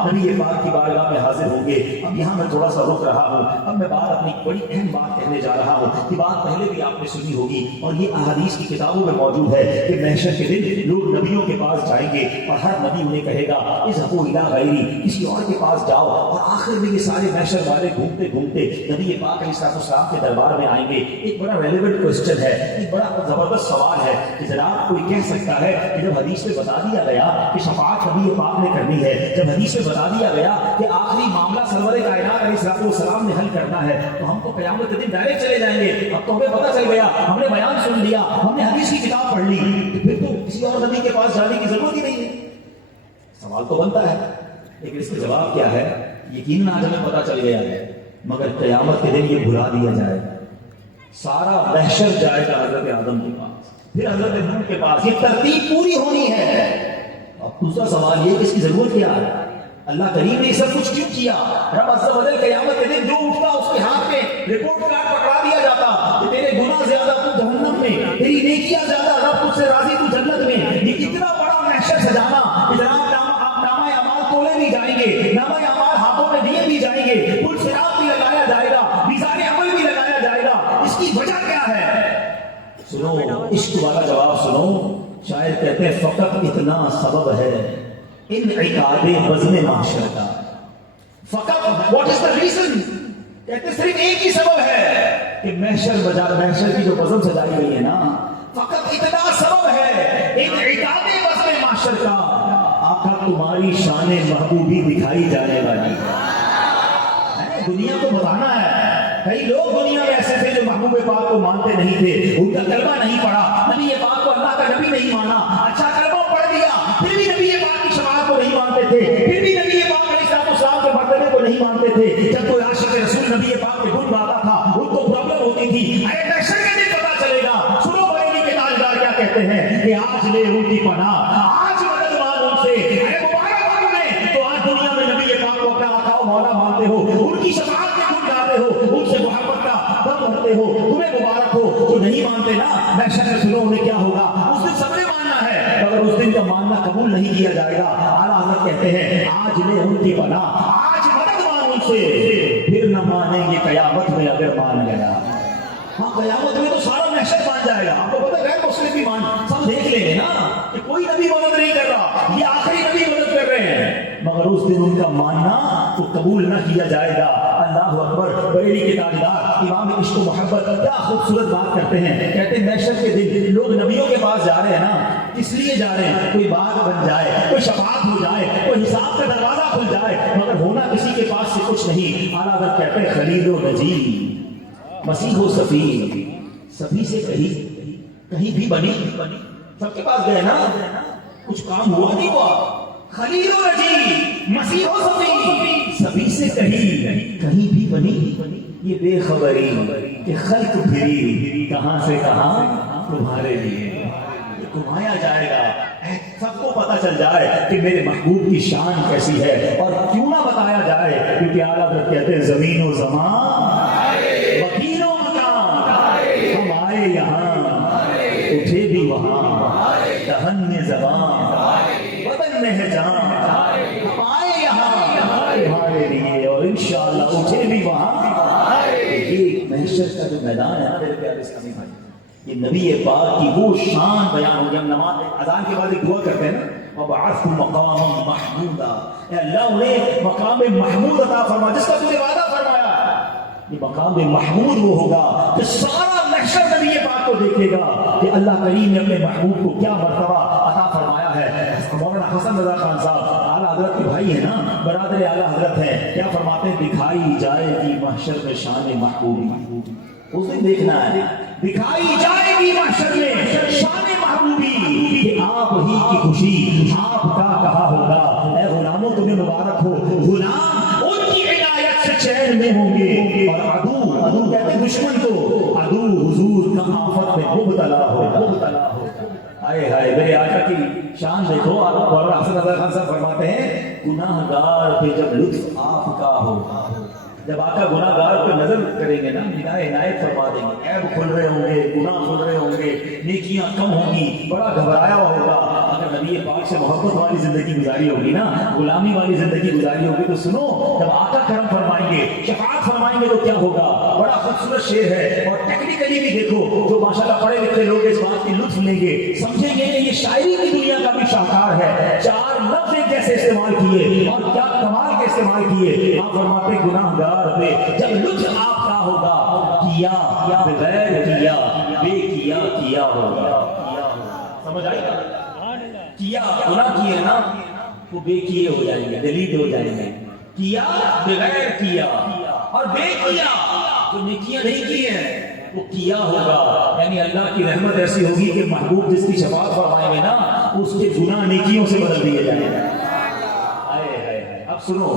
نبی پاک کی بارگاہ میں حاضر ہوں گے. اب یہاں میں تھوڑا سا رک رہا ہوں. اب میں بات اپنی بڑی اہم بات کہنے جا رہا ہوں. یہ بات پہلے بھی آپ نے سنی ہوگی اور یہ احادیث کی کتابوں میں موجود ہے کہ محشر کے دن لوگ نبیوں کے پاس جائیں گے اور ہر نبی انہیں کہے گا اذهبوا الى غیری, کسی اور کے پاس جاؤ. اور آخر میں یہ سارے محشر والے گھومتے گھومتے نبی پاک علیہ السلام کے دربار میں آئیں گے. ایک بڑا ریلیونٹ کوسچن ہے, ایک بڑا زبردست سوال ہے کہ جناب کوئی کہہ سکتا ہے کہ جب حدیث میں بتا دیا گیا کہ شفاعت نبی پاک نے کرنی ہے, جب حدیث میں بتا دیا گیا کہ آخری معاملہ سرور کائنات علیہ السلام نے حل کرنا ہے, تو ہم تو قیامت کے دن ڈائریکٹ چلے جائیں گے. اب تو ہمیں پتہ چل گیا, ہم نے بیان سن لیا, ہم نے حدیث کی کتاب پڑھ لی, تو پھر تو کسی اور نبی کے پاس جانے کی ضرورت ہی نہیں ہے. سوال تو بنتا ہے, لیکن اس کا جواب کیا ہے؟ یقیناً آج ہمیں پتہ چل گیا ہے, مگر قیامت کے دن یہ بھلا دیا جائے گا. سارا محشر جائے گا حضرت آدم کے پاس, پھر حضرت نوح کے پاس. یہ ترتیب پوری ہونی ہے. اب دوسرا سوال یہ کہ اس کی ضرورت کیا ہے؟ اللہ کریم نے یہ سب کچھ کیوں کیا؟ رب عز و جل قیامت کے دن جو اٹھتا اس کے ہاتھ میں رپورٹ کارڈ پکڑا دیا جاتا کہ تیرے گناہ زیادہ تو جہنم میں, تیری نیکیاں زیادہ, رب تجھ سے راضی تو جنت میں. یہ اتنا بڑا محشر سجانا کہ جناب نامہ اعمال تولے بھی جائیں گے, نامہ اعمال ہاتھوں میں دیے بھی جائیں گے, پل صراط بھی لگایا جائے گا, میزان عمل بھی لگایا جائے گا. اس کی وجہ کیا ہے؟ سنو, عشق والا جواب سنو. شاعر کہتے ہیں فقط اتنا سبب ہے انعقاد بزم محشر کا. فقط واٹ از دا ریزن, کہتے صرف ایک ہی سبب ہے کہ محشر کی جو بزم سجائی گئی ہے نا, فقط اتنا سبب ہے انعقاد بزم محشر کا. آقا تمہاری شان محبوبی دکھائی جانے والی ہے. دنیا کو بتانا ہے کئی لوگ دنیا میں ایسے تھے جو محبوب پاک کو مانتے نہیں تھے، ان کا کلمہ نہیں پڑھا، نبی پاک کو اللہ کا نبی نہیں مانا، اچھا کلمہ پڑھ لیا پھر بھی نبی پاک کی شفاعت کو نہیں مانتے تھے، پھر بھی نبی پاک علیہ السلام کے مرتبے کو نہیں مانتے تھے۔ جب کوئی عاشق رسول نبی پاک کے گن گاتا تھا ان کو پرابلم ہوتی تھی، ارے محشر کے دن پتا چلے گا۔ سنو بریلی کے تاجدار کیا کہتے ہیں کہ آج لے ان کی پناہ، آج مدد مانگ ان سے، ارے مبارک ہو تمہیں تو آج دنیا میں نبی پاک کو اپنا آقا و مولا مانتے ہو، ان کی شفاعت کے گن گاتے ہو، ان سے محبت کا دم بھرتے ہو، تمہیں مبارک ہو۔ جو نہیں مانتے نا محشر میں سنو انہیں کیا ہوگا، اس دن سب نے ماننا ہے مگر اس دن کا ماننا قبول نہیں کیا جائے گا۔ اعلیٰ حضرت کہتے ہیں آج لے ان کی پناہ، آج مدد مانگ ان سے، پھر نہ مانیں گے قیامت میں اگر مان گیا۔ ہاں قیامت میں تو سارا محشر مان جائے گا، آپ کو پتہ ہے غیر مسلم بھی مان، سب دیکھ لیں گے نا کہ کوئی نبی مدد نہیں کر رہا، یہ آخری نبی مدد کر رہے ہیں، مگر اس دن ان کا ماننا تو قبول نہ کیا جائے گا۔ اللہ اکبر۔ بریلی کے تاجدار امام عشق و محبت کیا خوبصورت بات کرتے ہیں، کہتے ہیں محشر کے دن لوگ نبیوں کے پاس جا رہے ہیں نا، کس لیے جا رہے ہیں، کوئی بات بن جائے، کوئی شفاعت ہو جائے، کوئی حساب کا دروازہ کھل جائے، مگر ہونا کسی کے پاس سے کچھ نہیں۔ اعلیٰ حضرت کہتے ہیں خلید و نجی، مسیح و سفی، سبھی سے کہیں بھی بنی، سب کے پاس گئے نا، کچھ کام ہوا نہیں ہوا، خلیل و نجی، مسیح و سفی، سبھی سے کہیں بھی بنی، یہ بے خبری کہ خلق پھری کہاں سے کہاں تمہارے لیے، گھمایا جائے گا، سب کو پتہ چل جائے کہ میرے محبوب کی شان کیسی ہے، اور کیوں نہ بتایا جائے، کیونکہ اعلیٰ حضرت کہتے ہیں زمین و زمان، وکیل و مکان، ہم آئے یہاں اٹھے بھی وہاں، دہن میں زبان بدن میں ہے جان، ہم آئے یہاں تمہارے لیے اور انشاءاللہ اٹھے بھی وہاں۔ یہ محشر کا جو میدان ہے نا میرے پیارے اسلامی بھائی، یہ نبی پاک کی وہ شان بیان ہو گئی۔ ہم نماز اذان کے بعد ایک دعا کرتے ہیں نا، وَبَعَثْتُ مَقَامًا مَحْمُودًا، اے اللہ انہیں مقام محمود عطا فرما جس کا تجھے وعدہ فرمایا۔ یہ مقام محمود وہ ہوگا کہ سارا محشر نبی پاک کو دیکھے گا کہ اللہ کریم نے اپنے محبوب کو کیا مرتبہ عطا فرمایا ہے۔ مولانا حسن رضا خان صاحب اعلیٰ حضرت کے بھائی ہیں نا، برادر اعلیٰ حضرت ہیں، کیا فرماتے ہیں، دکھائی جائے گی محشر میں شان محبوبی، اس دن دیکھنا ہے، دکھائی جائے گی محشر میں شان محبوبی کہ آپ ہی کی خوشی آپ کا کہا ہوگا۔ اے غلاموں تمہیں مبارک ہو، غلام ان کی عنایت سے چین میں ہوں گے، اور عدو کہتے ہیں دشمن کو، عدو حضور کا آفت میں مبتلا ہوگا۔ آئے ہائے میرے آقا کی شان دیکھو۔ مولانا حسن رضا خان صاحب فرماتے ہیں گناہ گار پہ جب لطف آپ کا ہو، جب آقا گناہ گار پہ نظر کریں گے نا، نگاہ عنایت فرما دیں گے، عیب کھل رہے ہوں گے، گناہ کھل رہے ہوں گے، نیکیاں کم ہوں گی، بڑا گھبرایا ہوا ہوگا۔ اگر نبی پاک سے محبت والی زندگی گزاری ہوگی نا، غلامی والی زندگی گزاری ہوگی تو سنو، جب آقا کرم فرمائیں گے، شفاعت فرمائیں گے تو کیا ہوگا۔ بڑا خوبصورت شعر ہے، اور ٹیکنیکلی بھی دیکھو، جو ماشاءاللہ پڑھے لکھے لوگ اس بات کی لطف لیں گے، سمجھیں گے کہ یہ شاعری کی دنیا کا بھی شاہکار ہے۔ چار لفظ کیسے استعمال کیے اور کیا کمال کے استعمال کیے۔ آپ فرماتے گناہ گار پہ جب لطف آپ کا ہوگا، کیا بغیر کیا، بے کیا ہوگا۔ سمجھ آئی کیا گناہ کیے نا وہ بے کیے ہو جائیں گے، ڈیلیٹ ہو جائیں گے۔ کیا بغیر کیا اور بے کیا، جو نیکیاں نہیں کی ہیں وہ کیا ہوگا۔ یعنی اللہ کی رحمت ایسی ہوگی کہ محبوب جس کی شفاعت فرمائیں گے نا، اس کے گناہ نیکیوں سے بدل دیے جائیں گے۔ اب سنو،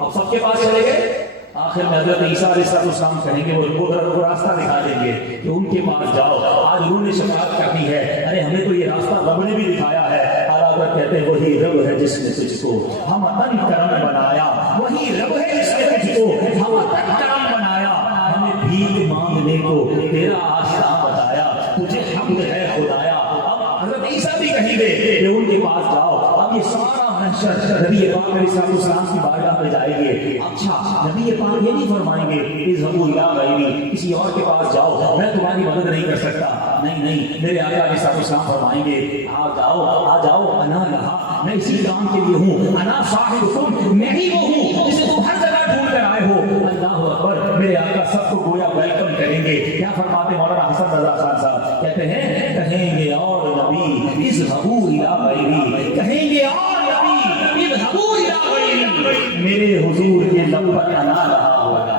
اب سب کے پاس چلے گئے، آخر میں حضرت عیسیٰ علیہ السلام کہیں گے، وہ راستہ دکھا دیں گے کہ ان کے پاس جاؤ، آج انہوں نے شفاعت کرنی ہے۔ ارے ہمیں تو یہ راستہ رب نے بھی دکھایا ہے۔ اعلیٰ حضرت کہتے ہیں وہی رب ہے جس نے تجھ کو ہم تن کرم بنایا، وہی رب ہے جس نے تجھ کو ہم تن کرم بنایا، ہمیں بھیک مانگنے کو تیرا آسرا بتایا، تجھے حمد ہے خدایا۔ اب حضرت عیسیٰ بھی کہیں گے کہ ان کے پاس جاؤ۔ اب یہ سارا محشر نبی پاک علیہ السلام کی بارگاہ میں جائیں گے۔ اچھا نبی پاک یہ نہیں فرمائیں گے اذهبوا الی غیری، کسی اور کے پاس جاؤ، میں تمہاری مدد نہیں کر سکتا۔ نہیں، میرے آقا علیہ السلام فرمائیں گے آ جاؤ، انا لہا، میں اسی کام کے لیے ہوں، انا صاحبکم، میں ہی وہ ہوں جسے تم ہر جگہ ڈھونڈ کر آئے ہو۔ اللہ اکبر۔ میرے آقا سب کو گویا ویلکم کریں گے۔ کیا فرماتے مولانا حسن رضا خان صاحب، کہتے ہیں کہیں گے اور نبی اذهبوا الی غیری، کہیں گے اور نبی اذهبوا الی غیری، میرے حضور کے لب پر انا رہا ہوگا۔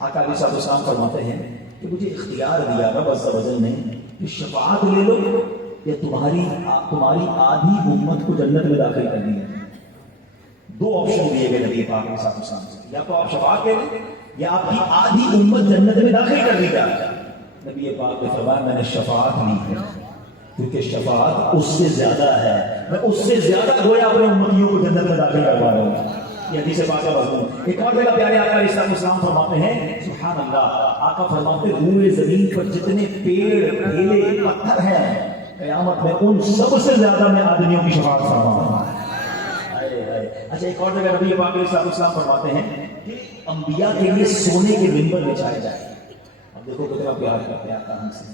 آقا علیہ السلام فرماتے ہیں کہ مجھے اختیار دیا رب عز و جل نے کہ شفاعت لے لو یا تمہاری آدھی امت کو جنت میں داخل کر دیا. دو آپشن دیے گئے نبی پاک علیہ السلام سے, یا تو آپ شفاعت لے لیں یا آپ کی آدھی امت جنت میں داخل کر دی جائے. نبی پاک نے فرمایا میں نے شفاعت لی ہے, کیونکہ شفاعت اس سے زیادہ ہے, میں اس سے زیادہ گویا اپنے امتیوں کو جنت میں داخل کروا رہا ہوں. یہ حدیث پاک کا مضمون. ایک اور جگہ پیارے آقا علیہ السلام فرماتے ہیں, سبحان اللہ, آقا فرماتے روئے زمین پر جتنے پیڑ ڈھیلے پتھر ہیں قیامت میں ان سب سے زیادہ میں آدمیوں کی شفاعت فرماؤں گا. اچھا ایک اور جگہ نبی پاک علیہ السلام فرماتے ہیں کہ انبیاء کے لیے سونے کے ممبر بچھائے جائیں. اب دیکھو کتنا پیار کرتے ہیں آقا ہم سے.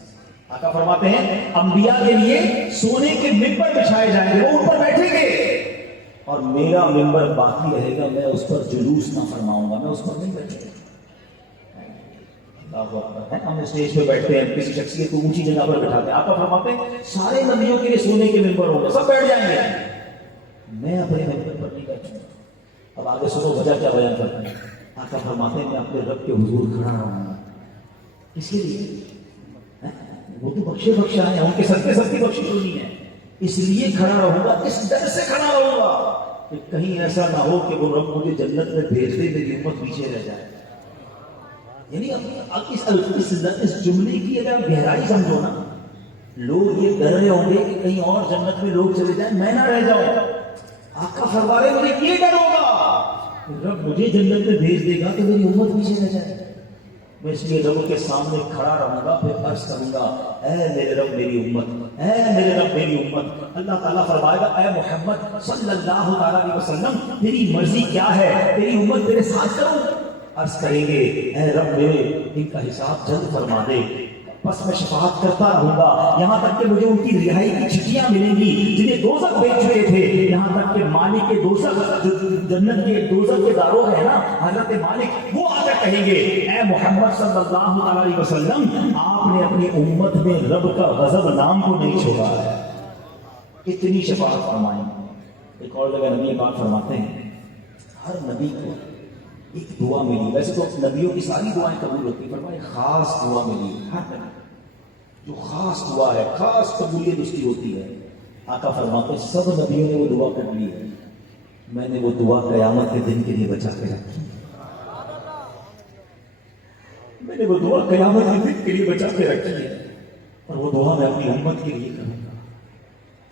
آقا فرماتے ہیں انبیاء کے لیے سونے کے ممبر بچھائے جائیں گے, وہ ان پر بیٹھیں گے اور میرا ممبر باقی رہے گا, میں اس پر جلوس نہ فرماؤں گا, میں اس پر نہیں بیٹھوں گا. ہم اسٹیج پہ بیٹھتے ہیں, کسی شخصیت کو اونچی جگہ پر بٹھاتے ہیں, آقا فرماتے ہیں سارے نبیوں کے لیے سونے کے ممبر ہوں گے, سب بیٹھ جائیں گے, میں اپنے ممبر پر نہیں بیٹھوں گا. اب آگے سنو وجہ کیا بیان کرتے ہیں. آقا فرماتے ہیں میں اپنے رب کے حضور کھڑا رہوں گا. اس کے لیے وہ تو بخشا ہے, ان کے صدقے سب کی بخشش ہونی ہے, اس لیے کھڑا رہوں گا, اس ڈر سے کھڑا رہوں گا کہ کہیں ایسا نہ ہو کہ وہ رب مجھے جنت میں بھیج دے, میری امت پیچھے رہ جائے. یعنی اب اس جملے کی اگر گہرائی سمجھو نا, لوگ یہ ڈر رہے ہوں گے کہ کہیں اور جنت میں لوگ چلے جائیں, میں نہ رہ جاؤں. آقا فرما رہے مجھے یہ ڈر ہوگا رب مجھے جنت میں بھیج دے گا تو میری امت پیچھے رہ جائے. میں اس لیے رب کے سامنے کھڑا رہوں گا, پھر عرض کروں گا اے میرے رب میری امت, اے میرے رب میری امت. اللہ تعالیٰ فرمائے گا اے محمد صلی اللہ علیہ وسلم تیری مرضی کیا ہے, تیری امت تیرے ساتھ کروں. عرض کریں گے اے رب میرے ان کا حساب جلد فرما دے. بس میں شفاعت کرتا رہوں گا یہاں تک کہ مجھے ان کی رہائی کی چھٹیاں ملیں گی جنہیں دوزخ بیچ چکے تھے, یہاں تک کہ مالک کے دوزخ, جنت کے دوزخ کے داروں ہے نا حضرت مالک, وہ آ کر کہیں گے اے محمد صلی اللہ علیہ وسلم آپ نے اپنی امت میں رب کا غضب نام کو نہیں چھوڑا ہے. اتنی شفاعت فرمائیں. ایک اور جگہ نبی پاک فرماتے ہیں ہر نبی کو ایک دعا ملی. ویسے تو نبیوں کی ساری دعائیں قبول ہوتی, فرمائے خاص دعا ملی. ہر نبی جو خاص دعا ہے, خاص قبولیت اس کی ہوتی ہے. آقا فرماتے ہیں سب نبیوں نے وہ دعا کر لی ہے, میں نے وہ دعا قیامت کے دن کے لیے بچا کے رکھی. میں نے وہ دعا قیامت کے دن کے لیے بچا کے رکھی ہے, اور وہ دعا میں اپنی امت کے لیے کروں گا.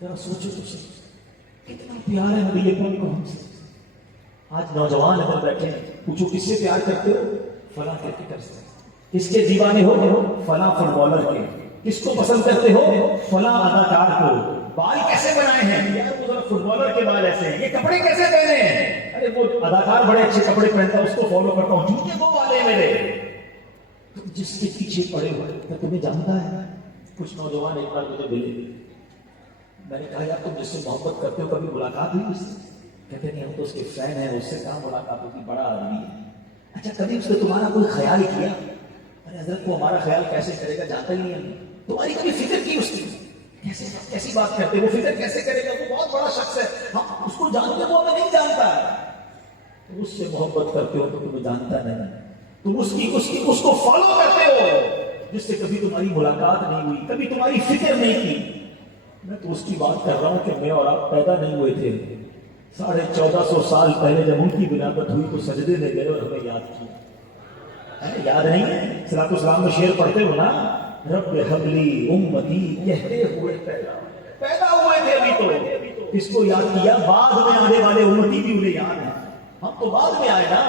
ذرا سوچو تو صحیح کتنا پیار ہے نبی پاک کو ہم سے. آج نوجوان اگر بیٹھے پوچھو کس سے پیار کرتے ہو, فلاں کرتے کرتے. کس کے دیوانے ہو, فلاں فٹ بالر کے. کس کو پسند کرتے ہو, فلاں اداکار کو. بال کیسے بنائے ہیں, یار وہ فٹ بالر کے بال ایسے ہیں. یہ کپڑے کیسے پہنے ہیں, ارے وہ اداکار بڑے اچھے کپڑے پہنتا ہے اس کو فالو کرتا ہوں. جوتے وہ والے میرے. تم جس کے پیچھے پڑے ہوئے کیا تمہیں جانتا ہے. کچھ نوجوان ایک بار مجھے ملے, میں نے کہا یار تم جس سے محبت کرتے ہو کبھی ملاقات ہوئی اس سے؟ کہتے نہیں ہم تو اس کے فین ہیں, اس سے کہاں ملاقات ہوگی, بڑا آدمی ہے. اچھا کبھی اس نے تمہارا کوئی خیال کیا, ارے حضرت کو ہمارا خیال کیسے کرے گا, جانتا ہی نہیں ہے. تمہاری کبھی فکر کی اس کی, کیسی بات کرتے, وہ فکر کیسے کرے گا, وہ بہت بڑا شخص ہے, ہم اس کو جانتے وہ ہمیں نہیں جانتا ہے. تم اس سے محبت کرتے ہو تو تمہیں جانتا نہیں, تم اس کو فالو کرتے ہو جس سے کبھی تمہاری ملاقات نہیں ہوئی, کبھی تمہاری فکر نہیں کی. میں تو اس کی بات کر رہا ہوں کہ میں اور آپ پیدا نہیں ہوئے تھے, 1450 سال پہلے جب ان کی ولادت ہوئی تو سجدے میں گئے اور ہمیں یاد کیا. یاد نہیں ہے صلاۃ السلام میں شعر پڑھتے ہو نا, رب حبلی امتی کہتے ہوئے پیدا ہوئے تھے ابھی تو. اس کو یاد کیا, بعد میں آنے والے امتی بھی انہیں یاد ہے. ہم تو بعد میں آئے نا,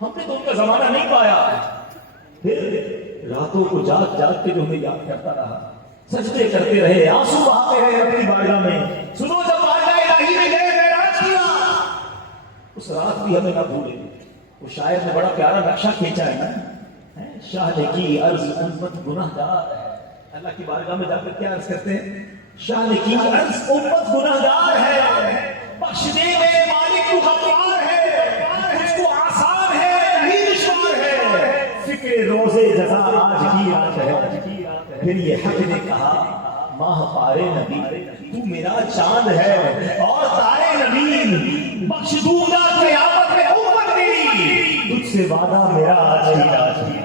ہم نے تو ان کا زمانہ نہیں پایا. پھر راتوں کو جاگ جاگ کے جو ہمیں یاد کرتا رہا, سجدے کرتے رہے, آنسو بہاتے رہے اپنی بارگاہ میں. سنو جب بارگاہ الہی میں گئے معراج کیا, اس رات بھی ہمیں نہ بھولے. وہ شاعر نے بڑا پیارا نقشہ کھینچا ہے نا, شاہ نے کی عرض امت گناہ گار ہے. اللہ کی بارگاہ میں جا کر کیا عرض کرتے ہیں, شاہ نے کی عرض امت گناہ گار ہے, بخشنے میں مالک تو غفار ہے, کچھ کو آسان ہے نہیں دشوار ہے, فکر روزے جزا آج کی رات ہے. پھر یہ حق نے کہا ماہ پارے نبی تو میرا چاند ہے اور تارے نبی, بخش دوں گا قیامت میں امت میری, تجھ سے وعدہ میرا آج ہی.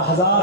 1000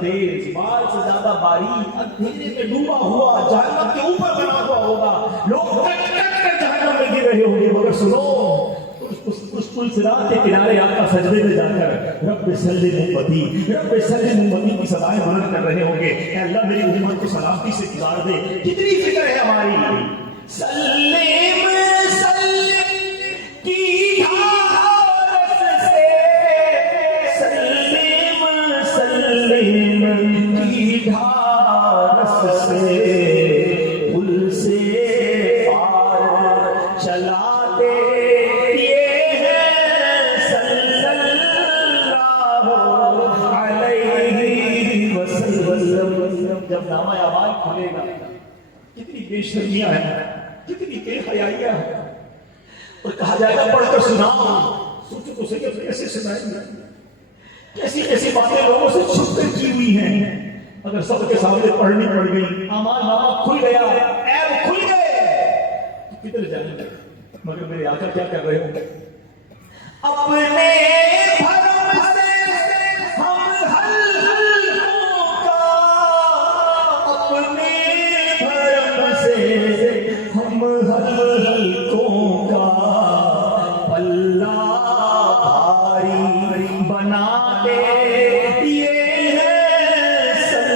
تیز، بال سے زیادہ باریک، اندھیرے میں ڈوبا ہوا، جہنم کے اوپر بنا ہوا ہوگا، لوگ کٹ کٹ کر جہنم میں گر رہے ہوں گے، مگر سنو اس پل صراط کے کنارے آقا سجدے میں جا کر رب سلم امتی، رب سلم امتی کی صدائیں بلند کر رہے ہوں گے، اے اللہ میری امت کو سلامتی سے گزار دے۔ کتنی فکر ہے ہماری، سلم سلم کی ڈھارس سے، سلم سلم کی ڈھارس سے، پل سے پار چلاتے جب نامہ اعمال کھلے گا، کتنی بے شرمیاں ہیں، کتنی بے حیائیاں ہیں، اور کہا جائے گا پڑھ کر سناؤ۔ سوچو تو صحیح ہے، کیسے سنائیں گے، کیسی کیسی باتیں لوگوں سے چھپ کر کی ہوئی ہیں، اگر سب کے سامنے پڑھنی پڑ گئی، اعمال نامہ کھل گیا، ایپ کھل گئے، تو کدھر جائیں گے؟ مگر میرے آقا کیا کر رہے ہوں گے، اپنے بھرم سے ہم ہم ہلکوں کا پلہ بھاری بناتے، یہ ہے صلی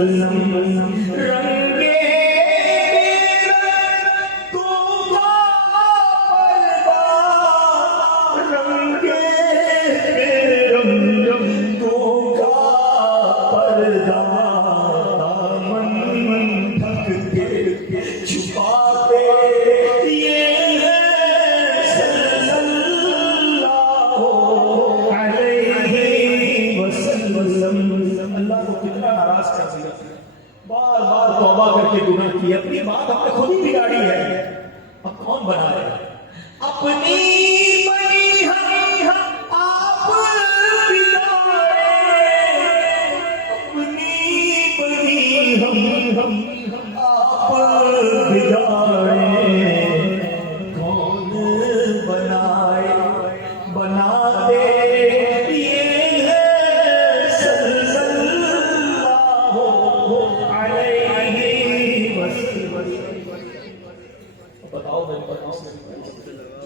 اللہ علیہ وسلم، رنگے رنگوں کا پردہ، رنگے رنگوں کا پردہ، چھپاتے یہ ہے صلی اللہ علیہ وسلم۔ اللہ کو کتنا ناراض کر دیا، بار بار توبہ کر کے گناہ کی، اپنی بات ہم نے خود ہی بگاڑی ہے، اب کون بنا رہے ہیں؟ اپنی بنی ہم آپ بگاڑے، اپنی بنی ہم آپ بگاڑے، کون بنائے بنا دے، یہ ہے صلی اللہ علیہ وسلم۔ بتاؤ میرے پاس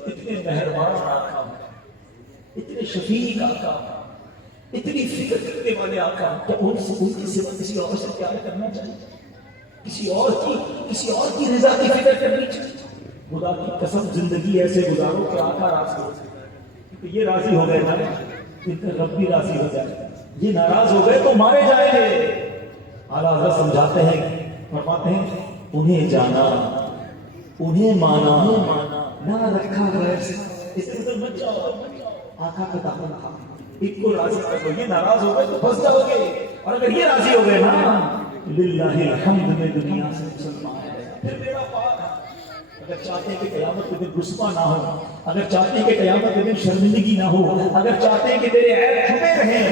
اتنے مہربان آقا، اتنے شفیق آقا، اتنی فکر کرنے والے آقا، کیا ان کی سوا کسی اور سے پیار کرنا چاہیے؟ کسی اور کی رضا کی فکر کرنی چاہیے؟ خدا کی قسم زندگی ایسے گزارو کہ آقا راضی ہو جائے، کیونکہ یہ راضی ہو گئے نا، ان کا رب بھی راضی ہو جائے، یہ ناراض ہو گئے تو مارے جائیں گے۔ اعلیٰ حضرت سمجھاتے ہیں، فرماتے ہیں انہیں جانا، انہیں مانا، نہ رکھا غیر سے، اس سے ادھر مت جاؤ، آقا کا دامن تھا، ایک کو راضی کر دو، یہ ناراض ہو گئے تو پھنس جاؤ گے، اور اگر یہ راضی ہو گئے نا، للہ الحمد میں دنیا سے مسلمان ہے، پھر میرا پاک ہے۔ اگر چاہتے ہیں کہ قیامت کے دن رسوا نہ ہو، اگر چاہتے ہیں کہ قیامت کے دن شرمندگی نہ ہو، اگر چاہتے ہیں کہ تیرے عیب چھپے رہیں،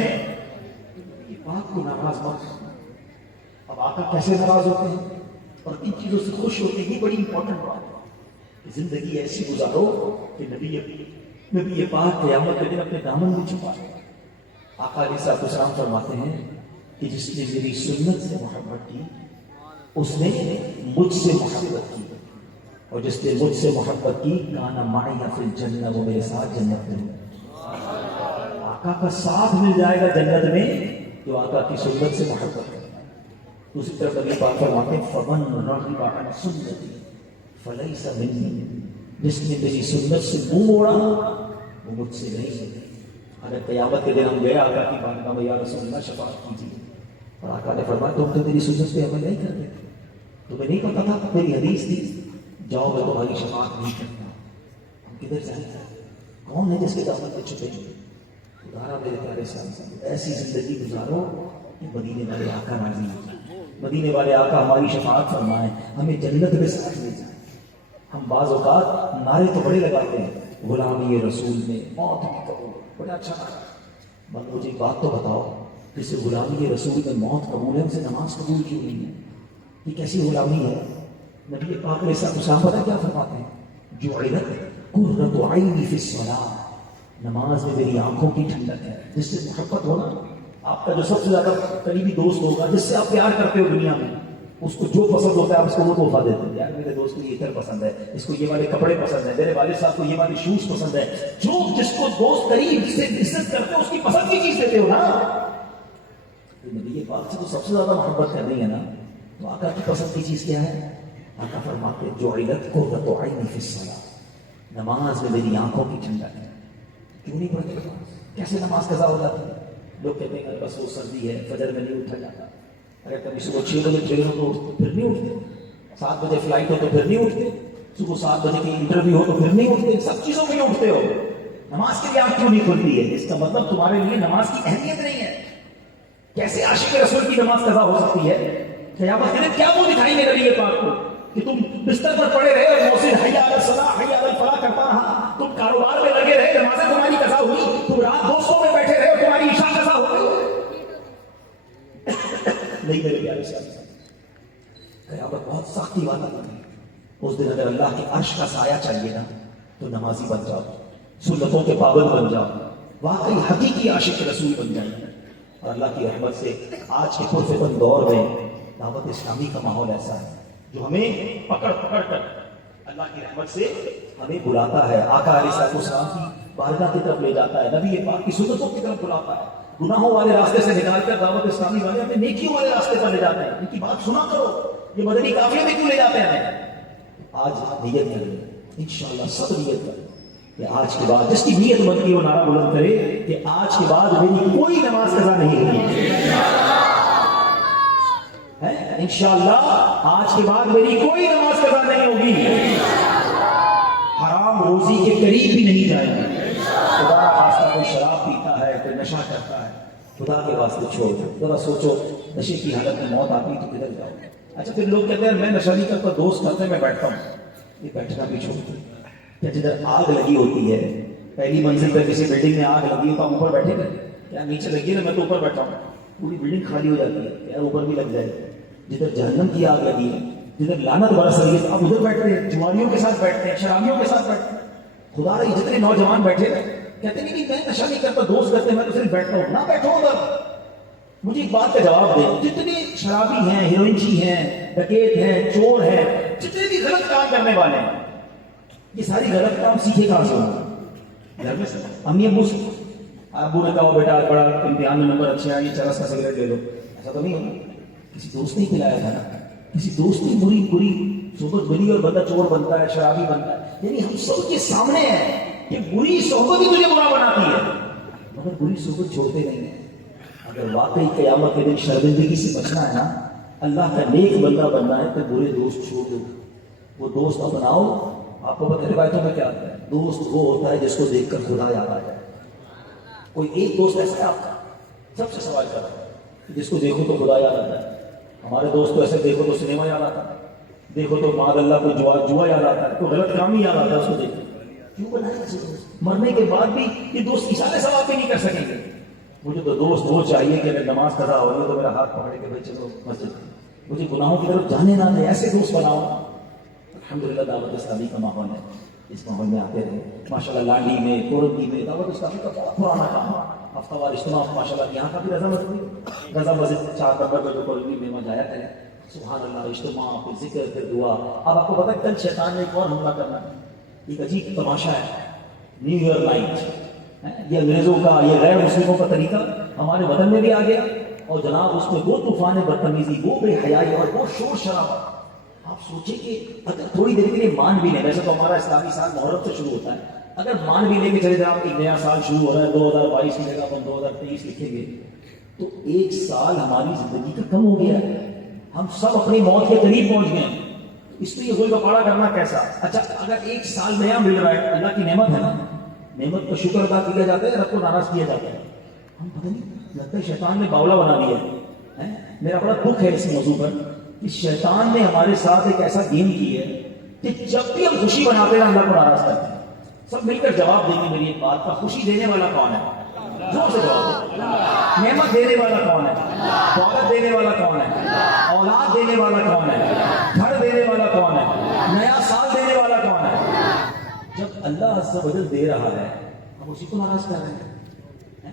یہ پاک کو ناراض مت کرنا۔ اب آقا کیسے ناراض ہوتے ہیں اور ان چیزوں سے خوش ہوتے ہیں، یہ بڑی امپورٹنٹ بات ہے کہ زندگی ایسی گزارو کہ نبی پاک قیامت کے دن اپنے دامن میں چھپا ہے۔ آقا علیہ الصلوۃ والسلام فرماتے ہیں کہ جس نے میری سنت سے محبت کی اس نے مجھ سے محبت کی، اور جس نے مجھ سے محبت کی کانا معی فی الجنہ، وہ میرے ساتھ جنت میں۔ آقا کا ساتھ مل جائے گا جنت میں جو آقا کی سنت سے محبت کرے۔ دوسری طرف نبی پاک فرماتے ہیں فمن رغب عن سنتی فلیس منی، جس نے میری سنت سے منہ موڑا وہ مجھ سے نہیں ہے۔ اگر قیامت کے دن ہم گئے آقا کی بارگاہ میں، یا رسول اللہ شفاعت کیجیے، اور آقا نے فرمایا تم تو میری سنت پہ عمل نہیں کرتے، تمہیں نہیں پتا تھا، میری حدیث تھی، جاؤ میں تمہاری شفاعت نہیں کرتا، ہم کدھر جائیں گے؟ کون ہے جس کے دامن پہ چھپے؟ خدا میرے پیارے صاحب ایسی زندگی گزارو کہ مدینے والے آقا راضی ہو جائیں، مدینے والے آقا ہماری شفاعت فرمائیں، ہمیں جنت میں ساتھ لے جائیں۔ ہم بعض اوقات نعرے تو بڑے لگاتے ہیں، غلامی رسول میں موت کی قبول، بڑا اچھا نعرہ، مگر مجھے ایک بات تو بتاؤ، جسے غلامی رسول میں موت قبول ہے اسے نماز قبول کیوں نہیں ہے؟ یہ کیسی غلامی ہے؟ نبی پاک علیہ السلام پتہ کیا فرماتے ہیں؟ جعلت قرۃ عینی فی الصلاۃ، نماز میں میری آنکھوں کی ٹھنڈک ہے. جس سے محبت ہو نا, آپ کا جو سب سے زیادہ قریبی دوست ہوگا, جس سے آپ پیار کرتے ہو دنیا میں, اس کو جو پسند ہوتا ہے آپ اس کو وہ تحفہ دیتے ہیں. یار میرے دوست کو یہ عطر پسند ہے, اس کو یہ والے کپڑے پسند ہیں, میرے والد صاحب کو یہ والے شوز پسند ہے. جو جس کو دوست قریب سے عزت کرتے ہو اس کی پسند کی چیز دیتے ہو نا. نبی پاک سے تو سب سے زیادہ محبت کرنی ہے نا, تو آقا کی پسند کی چیز کیا ہے؟ آقا فرماتے جعلت قرۃ عینی فی الصلاۃ, نماز میں میری آنکھوں کی ٹھنڈک ہے. کیوں نہیں پڑھتے نماز؟ کیسے نماز قضا ہو جاتی ہے؟ لوگ کہتے ہیں بس وہ سردی ہے, فجر میں نہیں اٹھا جاتا. اگر کبھی صبح 6 بجے ٹرین ہو تو پھر نہیں اٹھتے, 7 بجے فلائٹ ہو تو پھر نہیں اٹھتے, صبح 7 بجے کی انٹرویو ہو تو پھر نہیں اٹھتے. سب چیزوں کے لیے اٹھتے ہو, نماز کے لیے آپ کیوں نہیں کھلتی ہے؟ اس کا مطلب تمہارے لیے نماز کی اہمیت نہیں ہے. کیسے عاشق رسول کی نماز قضا ہو سکتی ہے؟ قیامت کے دن کیا وہ دکھائیں گے نبی پاک کو کہ تم بستر پر پڑے رہے اور موسیقی حی علی الصلاۃ حی علی الفلاح کرتا رہا, تم کاروبار میں لگے رہے, نمازیں تمہاری قضا ہوئی, تم رات دوستوں میں بیٹھے رہے اور تمہاری عشاء قضا ہو گئی. نہیں میرے پیارے صاحب, قیامت بہت سختی والا دن ہے. اس دن اگر اللہ کے عرش کا سایہ چاہیے نا تو نمازی بن جاؤ, سنتوں کے پابند بن جاؤ, واقعی حقیقی عاشق رسول بن جائیں. اور اللہ کی رحمت سے آج کے پرفتن دور میں دعوت اسلامی کا ماحول ایسا ہے جو ہمیں پکڑ پکڑ کر اللہ کی رحمت سے ہمیں بلاتا ہے, آقا علیہ السلام کی بارگاہ کی طرف لے جاتا ہے, نبی پاک کی سنتوں کی طرف بلاتا ہے. گناہوں والے راستے سے نکال کر دعوت اسلامی والے ہمیں نیکیوں والے راستے پر لے جاتے ہیں. ان کی بات سنا کرو, یہ مدنی قافلے میں کیوں لے جاتے ہیں؟ آج نیت کر لیں, انشاءاللہ سب نیت کر کہ آج کے بعد جس کی نیت بنتی ہے وہ نعرہ بلند کرے کہ آج کے بعد میری کوئی نماز قضا نہیں ہوگی. انشاءاللہ آج کے بعد میری کوئی نماز قضا نہیں ہوگی. حرام روزی کے قریب بھی نہیں جائیں گے. خدا کا خاصہ کوئی شراب پیتا ہے, کوئی نشہ کرتا ہے, خدا کے واسطے چھوڑ دو. ذرا سوچو, نشے کی حالت میں موت آتی تو کدھر جاؤ؟ اچھا پھر لوگ کہتے ہیں میں نشہ نہیں کرتا, دوست کرتے ہیں میں بیٹھتا ہوں. یہ بیٹھنا بھی چھوڑ دو. کہ جدھر آگ لگی ہوتی ہے, پہلی منزل پہ کسی بلڈنگ میں آگ لگی ہو تو آپ اوپر بیٹھے گا کیا؟ نیچے لگی ہے نا, میں تو اوپر بیٹھا ہوں. پوری بلڈنگ خالی ہو جاتی ہے, یار اوپر بھی لگ جائے. جدھر جہنم کی آگ لگی ہے, جدھر لعنت برس رہی ہے, آپ ادھر بیٹھتے ہیں, جواریوں کے ساتھ بیٹھتے ہیں, شرابیوں کے ساتھ بیٹھتے ہیں. خدا رہی جتنے نوجوان بیٹھے ہیں کہتے نہیں کہ میں نشہ نہیں کرتا, دوست کرتے ہیں, میں تو صرف بیٹھتا ہوں. نہ بیٹھو ادھر, مجھے ایک بات کا جواب دیں. جتنے شرابی ہیں, ہیروئنچی ہیں, ڈکیت ہیں, چور ہیں, جتنے بھی غلط کام کرنے والے ہیں, یہ ساری غلط کام سیکھے کہاں سے ہوگا؟ گھر میں سے امی ابو سے. ابو نے کہا بیٹا بڑا امتحان میں نمبر اچھے آئے, چرس کا سگریٹ لے لو. ایسا تو نہیں ہوگا. کسی دوست نے پلایا تھا نا, کسی دوست نے بری بری صحبت بنی اور بندہ چور بنتا ہے, شرابی بنتا ہے. یعنی ہم سب کے سامنے ہے کہ بری صحبت ہی تجھے برا بناتی ہے, مگر بری صحبت چھوڑتے نہیں ہیں. اگر واقعی قیامت کے دن شرمندگی سے بچنا ہے نا, اللہ کا نیک بندہ بننا ہے, تو برے دوست چھوڑ دو, وہ دوست اپناؤ. آپ کو پتہ روایتوں میں کیا آتا ہے, دوست وہ ہوتا ہے جس کو دیکھ کر خدا یاد آ جائے. کوئی ایک دوست ایسا ہے آپ کا, سب سے سوال کر رہا ہے, جس کو دیکھو تو خدا یاد آتا ہے. ہمارے دوست کو ایسے دیکھو تو سنیما یاد آتا ہے, دیکھو تو معاذ اللہ کو جوا یاد آتا ہے, تو غلط کام ہی یاد آتا ہے اس کو دیکھ. کیوں بنایا ایسے دوست؟ مرنے کے بعد بھی یہ دوست اشارے ثواب بھی نہیں کر سکیں گے. مجھے تو دوست وہ چاہیے کہ اگر نماز قضا ہو تو میرا ہاتھ پکڑے کہ بھائی چلو مسجد, مجھے گناہوں کی طرف جانے نہ دے, ایسے دوست بناؤ. الحمدللہ دعوت اسلامی کا ماحول ہے, اس ماحول میں آتے رہے. ماشاءاللہ لانڈی میں, کورنگی میں دعوت اسلامی کا بہت پرانا کام ہے. ہفتہ وار اجتماع ماشاءاللہ یہاں کا بھی رضا مسجد 4 نمبر پہ جو کورنگی میں وہاں جایا کریں. سبحان اللہ, اجتماع, پھر ذکر, پھر دعا. اب آپ کو پتہ ہے کل شیطان نے ایک اور حملہ کرنا, ایک عجیب تماشا ہے, نیو ایئر نائٹ. یہ انگریزوں کا, یہ غیر مسلموں کا طریقہ ہمارے وطن میں بھی آ گیا, اور جناب اس میں وہ طوفان بدتمیزی, وہ بے حیائی اور وہ شور شرابہ. آپ سوچیں کہ اگر تھوڑی دیر کے لیے مان بھی لیں, ویسے تو ہمارا اسلامی سال محرم سے شروع ہوتا ہے, اگر مان بھی لے کے چلے جائیں آپ ایک نیا سال شروع ہو رہا ہے 2022 کی جگہ ہم 2023 لکھیں گے, تو ایک سال ہماری زندگی کا کم ہو گیا ہے. ہم سب اپنی موت کے قریب پہنچ گئے ہیں. اس لیے گول گپاڑا کرنا کیسا؟ اچھا اگر ایک سال نیا مل رہا ہے, اللہ کی نعمت ہے نا, نعمت کا شکر ادا کیا جاتا ہے, رب کو ناراض کیا جاتا ہے. ہم پتہ نہیں, لگتا ہے شیطان نے باولا بنا دیا ہے. میرا بڑا دکھ ہے اس موضوع پر کہ شیطان نے ہمارے ساتھ ایک ایسا گیم کی ہے کہ جب بھی ہم خوشی بناتے ہیں اللہ کو ناراض کرتے ہیں. سب مل کر جواب دیں گے میری ایک بات کا, خوشی دینے والا کون ہے؟ زور سے جواب دیں. نعمت دینے والا کون ہے؟ دولت دینے والا کون ہے؟ اولاد دینے والا کون ہے؟ گھر دینے والا کون ہے؟ نیا سال دینے والا کون ہے؟ جب اللہ عز و جل دے رہا ہے, اب اسی کو ناراض کر رہے ہیں.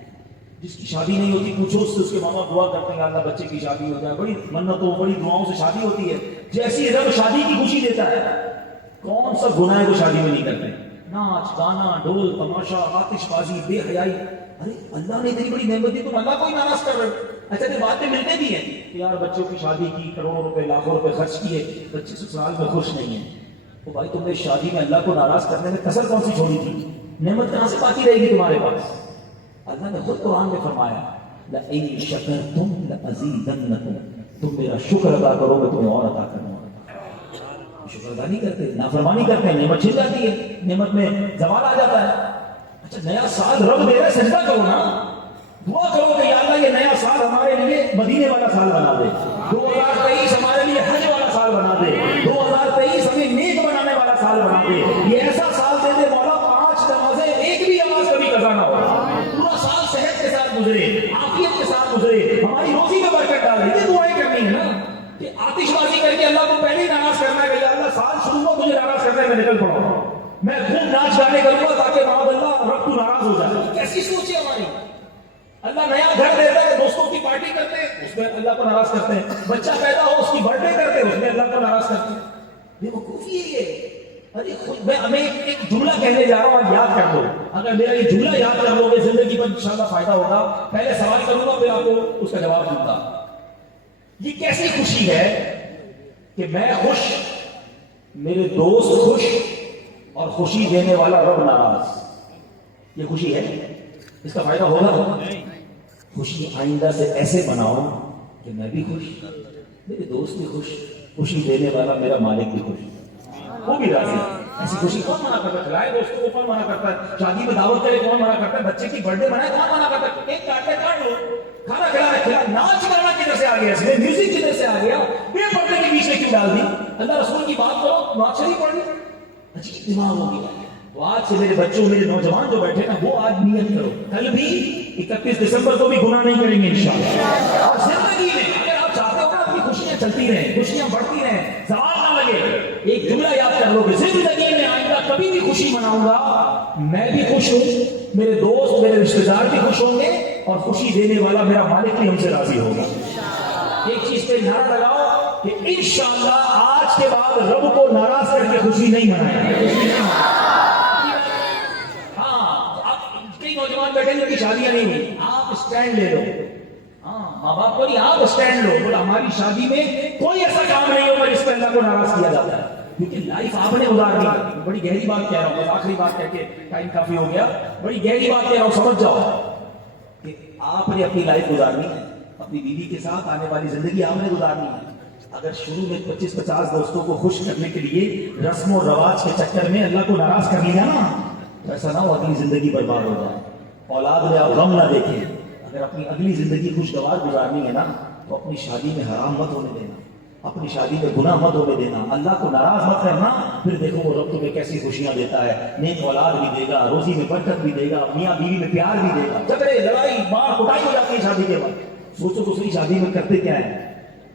جس کی شادی نہیں ہوتی پوچھو اس سے, اس کے ماما دعا کرتے ہیں اللہ بچے کی شادی ہو جائے, بڑی منتوں بڑی دعاؤں سے شادی ہوتی ہے. جیسی رب شادی کی خوشی دیتا ہے, کون سا گناہ کو شادی میں نہیں کرتے؟ ناچ گانا ڈھول تماشا آتش بازی بے حیائی. ارے اللہ نے اتنی بڑی نعمت دی, تم اللہ کو ہی ناراض کر رہے ہو. اچھا تو باتیں ملتے بھی ہیں کہ یار بچوں کی شادی کی, کروڑوں روپے لاکھوں روپے خرچ کیے, بچے سسرال میں خوش نہیں ہیں. تو بھائی تم نے شادی میں اللہ کو ناراض کرنے میں کسر کون سی چھوڑی تھی؟ نعمت کہاں سے باقی رہے گی تمہارے پاس؟ اللہ نے خود قرآن میں فرمایا لَإِن شَكَرْتُمْ لَأَزِيدَنَّكُمْ, تم میرا شکر ادا کرو میں تمہیں اور عطا کروں گا. شکر ادا نہیں کرتے, نافرمانی کرتے ہیں, نعمت چھن جاتی ہے, نعمت میں زوال آ جاتا ہے. اچھا نیا سال رب دے رہا ہے, سجدہ کرو نا, دعا کرو کہ یا اللہ یہ نیا سال ہمارے لیے مدینے والا سال بنا دے, 2023 ہمارے لیے حج والا سال بنا دے, 2023 ہمیں نیک بنانے والا سال بنا دے. یہ ایسا سال دے دے مولا 5 نمازیں ایک بھی نماز کبھی قضا نہ ہو, پورا سال صحت کے ساتھ گزرے, عافیت کے ساتھ گزرے, ہماری روزی میں برکت ڈالے. یہ دعائیں کرنی ہے نا کہ آتش بازی کر کے اللہ کو پہلے ہی ناراض کرنا ہے کہ یا اللہ سال شروع ہو مجھے ناراض کرنے میں نکل پڑا, میں خوب ناچ گانے کروں گا تاکہ معاذ اللہ رب تو ناراض ہو جائے. کیسی سوچ ہے ہماری؟ اللہ نیا گھر دیتا ہے, دوستوں کی پارٹی کرتے ہیں, اس میں اللہ کو ناراض کرتے ہیں. بچہ پیدا ہو اس کی برتھ ڈے کرتے ہیں, اس میں اللہ کو ناراض کرتے ہیں. بیوقوفی ہے یہ. ارے خود میں ایک جملہ کہنے جا رہا ہوں, آپ یاد کر لو. اگر میرا یہ جملہ یاد کر لو گے زندگی پر انشاءاللہ فائدہ ہوگا. پہلے سوال کروں گا پھر آپ کو اس کا جواب دوں گا. یہ کیسی خوشی ہے کہ میں خوش, میرے دوست خوش, اور خوشی دینے والا رب ناراض. یہ خوشی ہے, اس کا فائدہ ہوگا. خوشی آئندہ سے ایسے بناؤ کہ میں بھی خوش, میرے دوست بھی خوش, خوشی دینے والا میرا مالک بھی خوش, وہ بھی راضی. ایسی خوشی کون منع کرتا ہے؟ کھلائے دوستوں کو کون منع کرتا ہے؟ شادی میں دعوت کرے کون منع کرتا ہے؟ بچے کی برتھ ڈے منائے کون منع کرتا ہے؟ ایک کاٹے کاٹ لو, کھانا کھلا, ناچ گانا کدھر سے آ گیا, اس میں میوزک کدھر سے آ گیا, بے پردے کے بیچ میں کیوں ڈال دی؟ اللہ رسول کی بات کرو, ناچ نہیں پڑ رہی. اچھی دماغ ہوگی. تو آج سے میرے بچوں, میرے نوجوان جو بیٹھے نا, وہ آج نیت کرو, کل بھی 31 دسمبر کو بھی گناہ نہیں کریں گے انشاءاللہ. اور زندگی میں اگر آپ چاہتے ہو نا اپنی خوشیاں چلتی رہیں, خوشیاں بڑھتی رہیں, زوال نہ لگے, ایک جملہ یاد کر لو کہ زندگی میں آئندہ کبھی بھی خوشی مناؤں گا, میں بھی خوش ہوں, میرے دوست میرے رشتے دار بھی خوش ہوں گے, اور خوشی دینے والا میرا مالک بھی ہم سے راضی ہوگا. ایک چیز پہ نعرہ لگاؤ کہ انشاءاللہ آج کے بعد رب کو ناراض کر کے خوشی نہیں منائیں گے. نوجوان بیٹھے جن کی شادیاں نہیں ہوئی, آپ اسٹینڈ لے لو. ہاں ماں باپ کو نہیں, آپ اسٹینڈ لو, بولے ہماری شادی میں کوئی ایسا کام نہیں ہوگا جس پہ اللہ کو ناراض کیا جاتا ہے. کیونکہ لائف آپ نے گزارنی ہے. بڑی گہری بات کہہ رہا ہوں, آخری بات کہہ کے ٹائم کافی ہو گیا. بڑی گہری بات کہہ رہا ہوں, سمجھ جاؤ کہ آپ نے اپنی لائف گزارنی ہے, اپنی بیوی کے ساتھ آنے والی زندگی آپ نے گزارنی ہے. اگر شروع میں 25-50 دوستوں کو خوش کرنے کے لیے رسم و رواج کے چکر میں اللہ کو ناراض کر لیا نا, ایسا نہ ہو اگلی زندگی برباد ہو جائے, اولاد میں آپ غم نہ دیکھیں. اگر اپنی اگلی زندگی خوشگوار گزارنی ہے نا, تو اپنی شادی میں حرام مت ہونے دینا, اپنی شادی میں گناہ مت ہونے دینا, اللہ کو ناراض مت کرنا. پھر دیکھو وہ رب تمہیں کیسی خوشیاں دیتا ہے, نیک اولاد بھی دے گا, روزی میں برکت بھی دے گا, میاں بیوی میں پیار بھی دے گا. جھگڑے لڑائی مار کٹائی ہو جاتی ہے شادی کے بعد. سوچو دوسری شادی میں کرتے کیا ہے.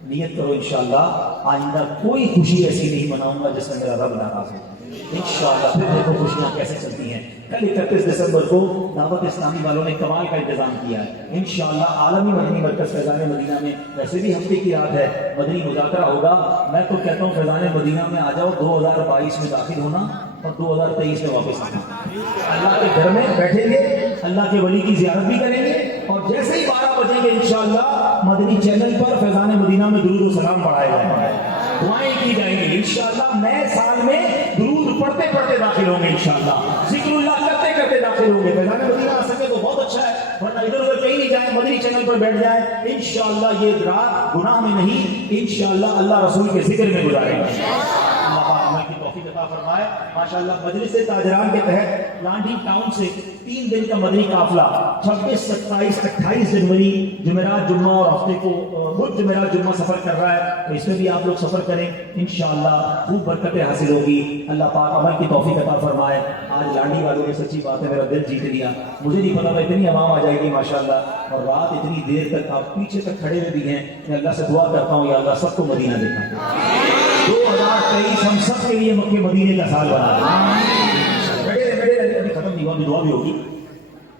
نیت کرو انشاءاللہ آئندہ کوئی خوشی ایسی نہیں مناؤں گا جس میں میرا رب ناراض ہو. انشاءاللہ پھر دیکھو خوشیاں کیسے چلتی ہیں. کل 31 دسمبر کو دعوت اسلامی والوں نے کمال کا انتظام کیا ہے. انشاءاللہ عالمی مدنی مرکز فیضان مدینہ میں ویسے بھی ہفتے کی رات ہے, مدنی مذاکرہ ہوگا. میں تو کہتا ہوں فیضان مدینہ میں آ جاؤ, 2022 میں داخل ہونا اور 2023 میں واپس آنا. اللہ کے گھر میں بیٹھیں گے, اللہ کے ولی کی زیارت بھی کریں گے, اور جیسے ہی 12 بجیں گے انشاءاللہ مدنی چینل پر فیضان مدینہ میں درود و سلام پڑھائے جائیں گے, دعائیں کی جائیں گی. انشاءاللہ نئے سال میں درود پڑھتے پڑھتے داخل ہوں گے, انشاءاللہ ذکر اللہ کرتے کرتے داخل ہوں گے. فیضان مدینہ آ سکے تو بہت اچھا ہے, ورنہ ادھر ادھر کہیں نہیں جائیں, مدنی چینل پر بیٹھ جائیں. انشاءاللہ یہ رات گناہ میں نہیں, انشاءاللہ اللہ رسول کے ذکر میں گزاریں گے. اللہ پاک ہمیں کی توفیق عطا فرمائے. ماشاءاللہ مجلس تاجران کے تحت لانڈی ٹاؤن سے 3 دن کا مدنی قافلہ 26, 27, 28 جنوری جمعرات جمعہ اور ہفتے کو بدھ جمعرات جمعہ سفر کر رہا ہے. تو اس میں بھی آپ لوگ سفر کریں, انشاءاللہ خوب برکتیں حاصل ہوگی. اللہ پاک عمل کی توفیق عطا فرمائے. آج لانڈی والوں نے سچی بات ہے میرا دل جیت لیا. مجھے نہیں پتا تھا اتنی عوام آ جائے گی ماشاءاللہ, اور رات اتنی دیر تک آپ پیچھے تک کھڑے ہوئے بھی ہیں. میں اللہ سے دعا کرتا ہوں یا اللہ سب کو مدینہ دکھائے. 2023 ہم سب کے لیے مکے مدینے کا سال بنا دیں. ختم نہیں ہوا, دعا بھی ہوگی.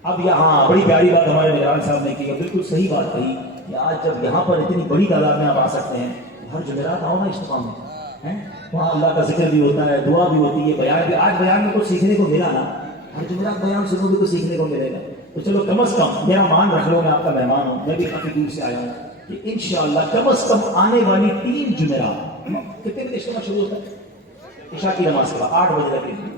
اب یہاں بڑی پیاری بات ہمارے نگران صاحب نے کی، بالکل صحیح بات کہی کہ آج جب یہاں پر اتنی بڑی تعداد میں آپ آ سکتے ہیں، ہر جمعرات آؤ نا اجتماع میں، وہاں اللہ کا ذکر بھی ہوتا ہے، دعا بھی ہوتی ہے، بیان بھی، آج بیان میں کچھ سیکھنے کو ملا نا، ہر جمعرات بیان سنو گے تو سیکھنے کو ملے گا، تو چلو کم از کم میرا مان رکھ لو، میں آپ کا مہمان ہوں، میں بھی کافی دور سے آیا ہوں، کہ انشاءاللہ کم از کم آنے والی 3 جمعرات، کتنے بجے اجتماع شروع ہوتا ہے؟ عشاء کی نماز کے بعد 8 بجے تک،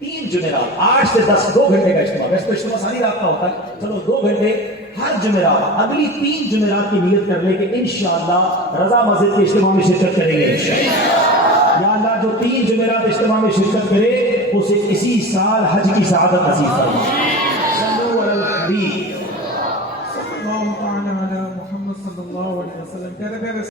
3 جمعرات 8 سے 10 2 گھنٹے کا اجتماع، ویسے تو اجتماع ساری رات کا ہوتا ہے، چلو 2 گھنٹے ہر جمعرات، اگلی 3 جمعرات کی نیت کر لیں کہ انشاءاللہ رضا مسجد کے اجتماع میں شرکت کریں گے انشاءاللہ۔ یا اللہ جو 3 جمعرات اجتماع میں شرکت کرے اسے اسی سال حج کی سعادت نصیب فرما۔ صلو علی الحبیب۔ صلی اللہ تعالی علی محمد صلی اللہ علیہ وسلم۔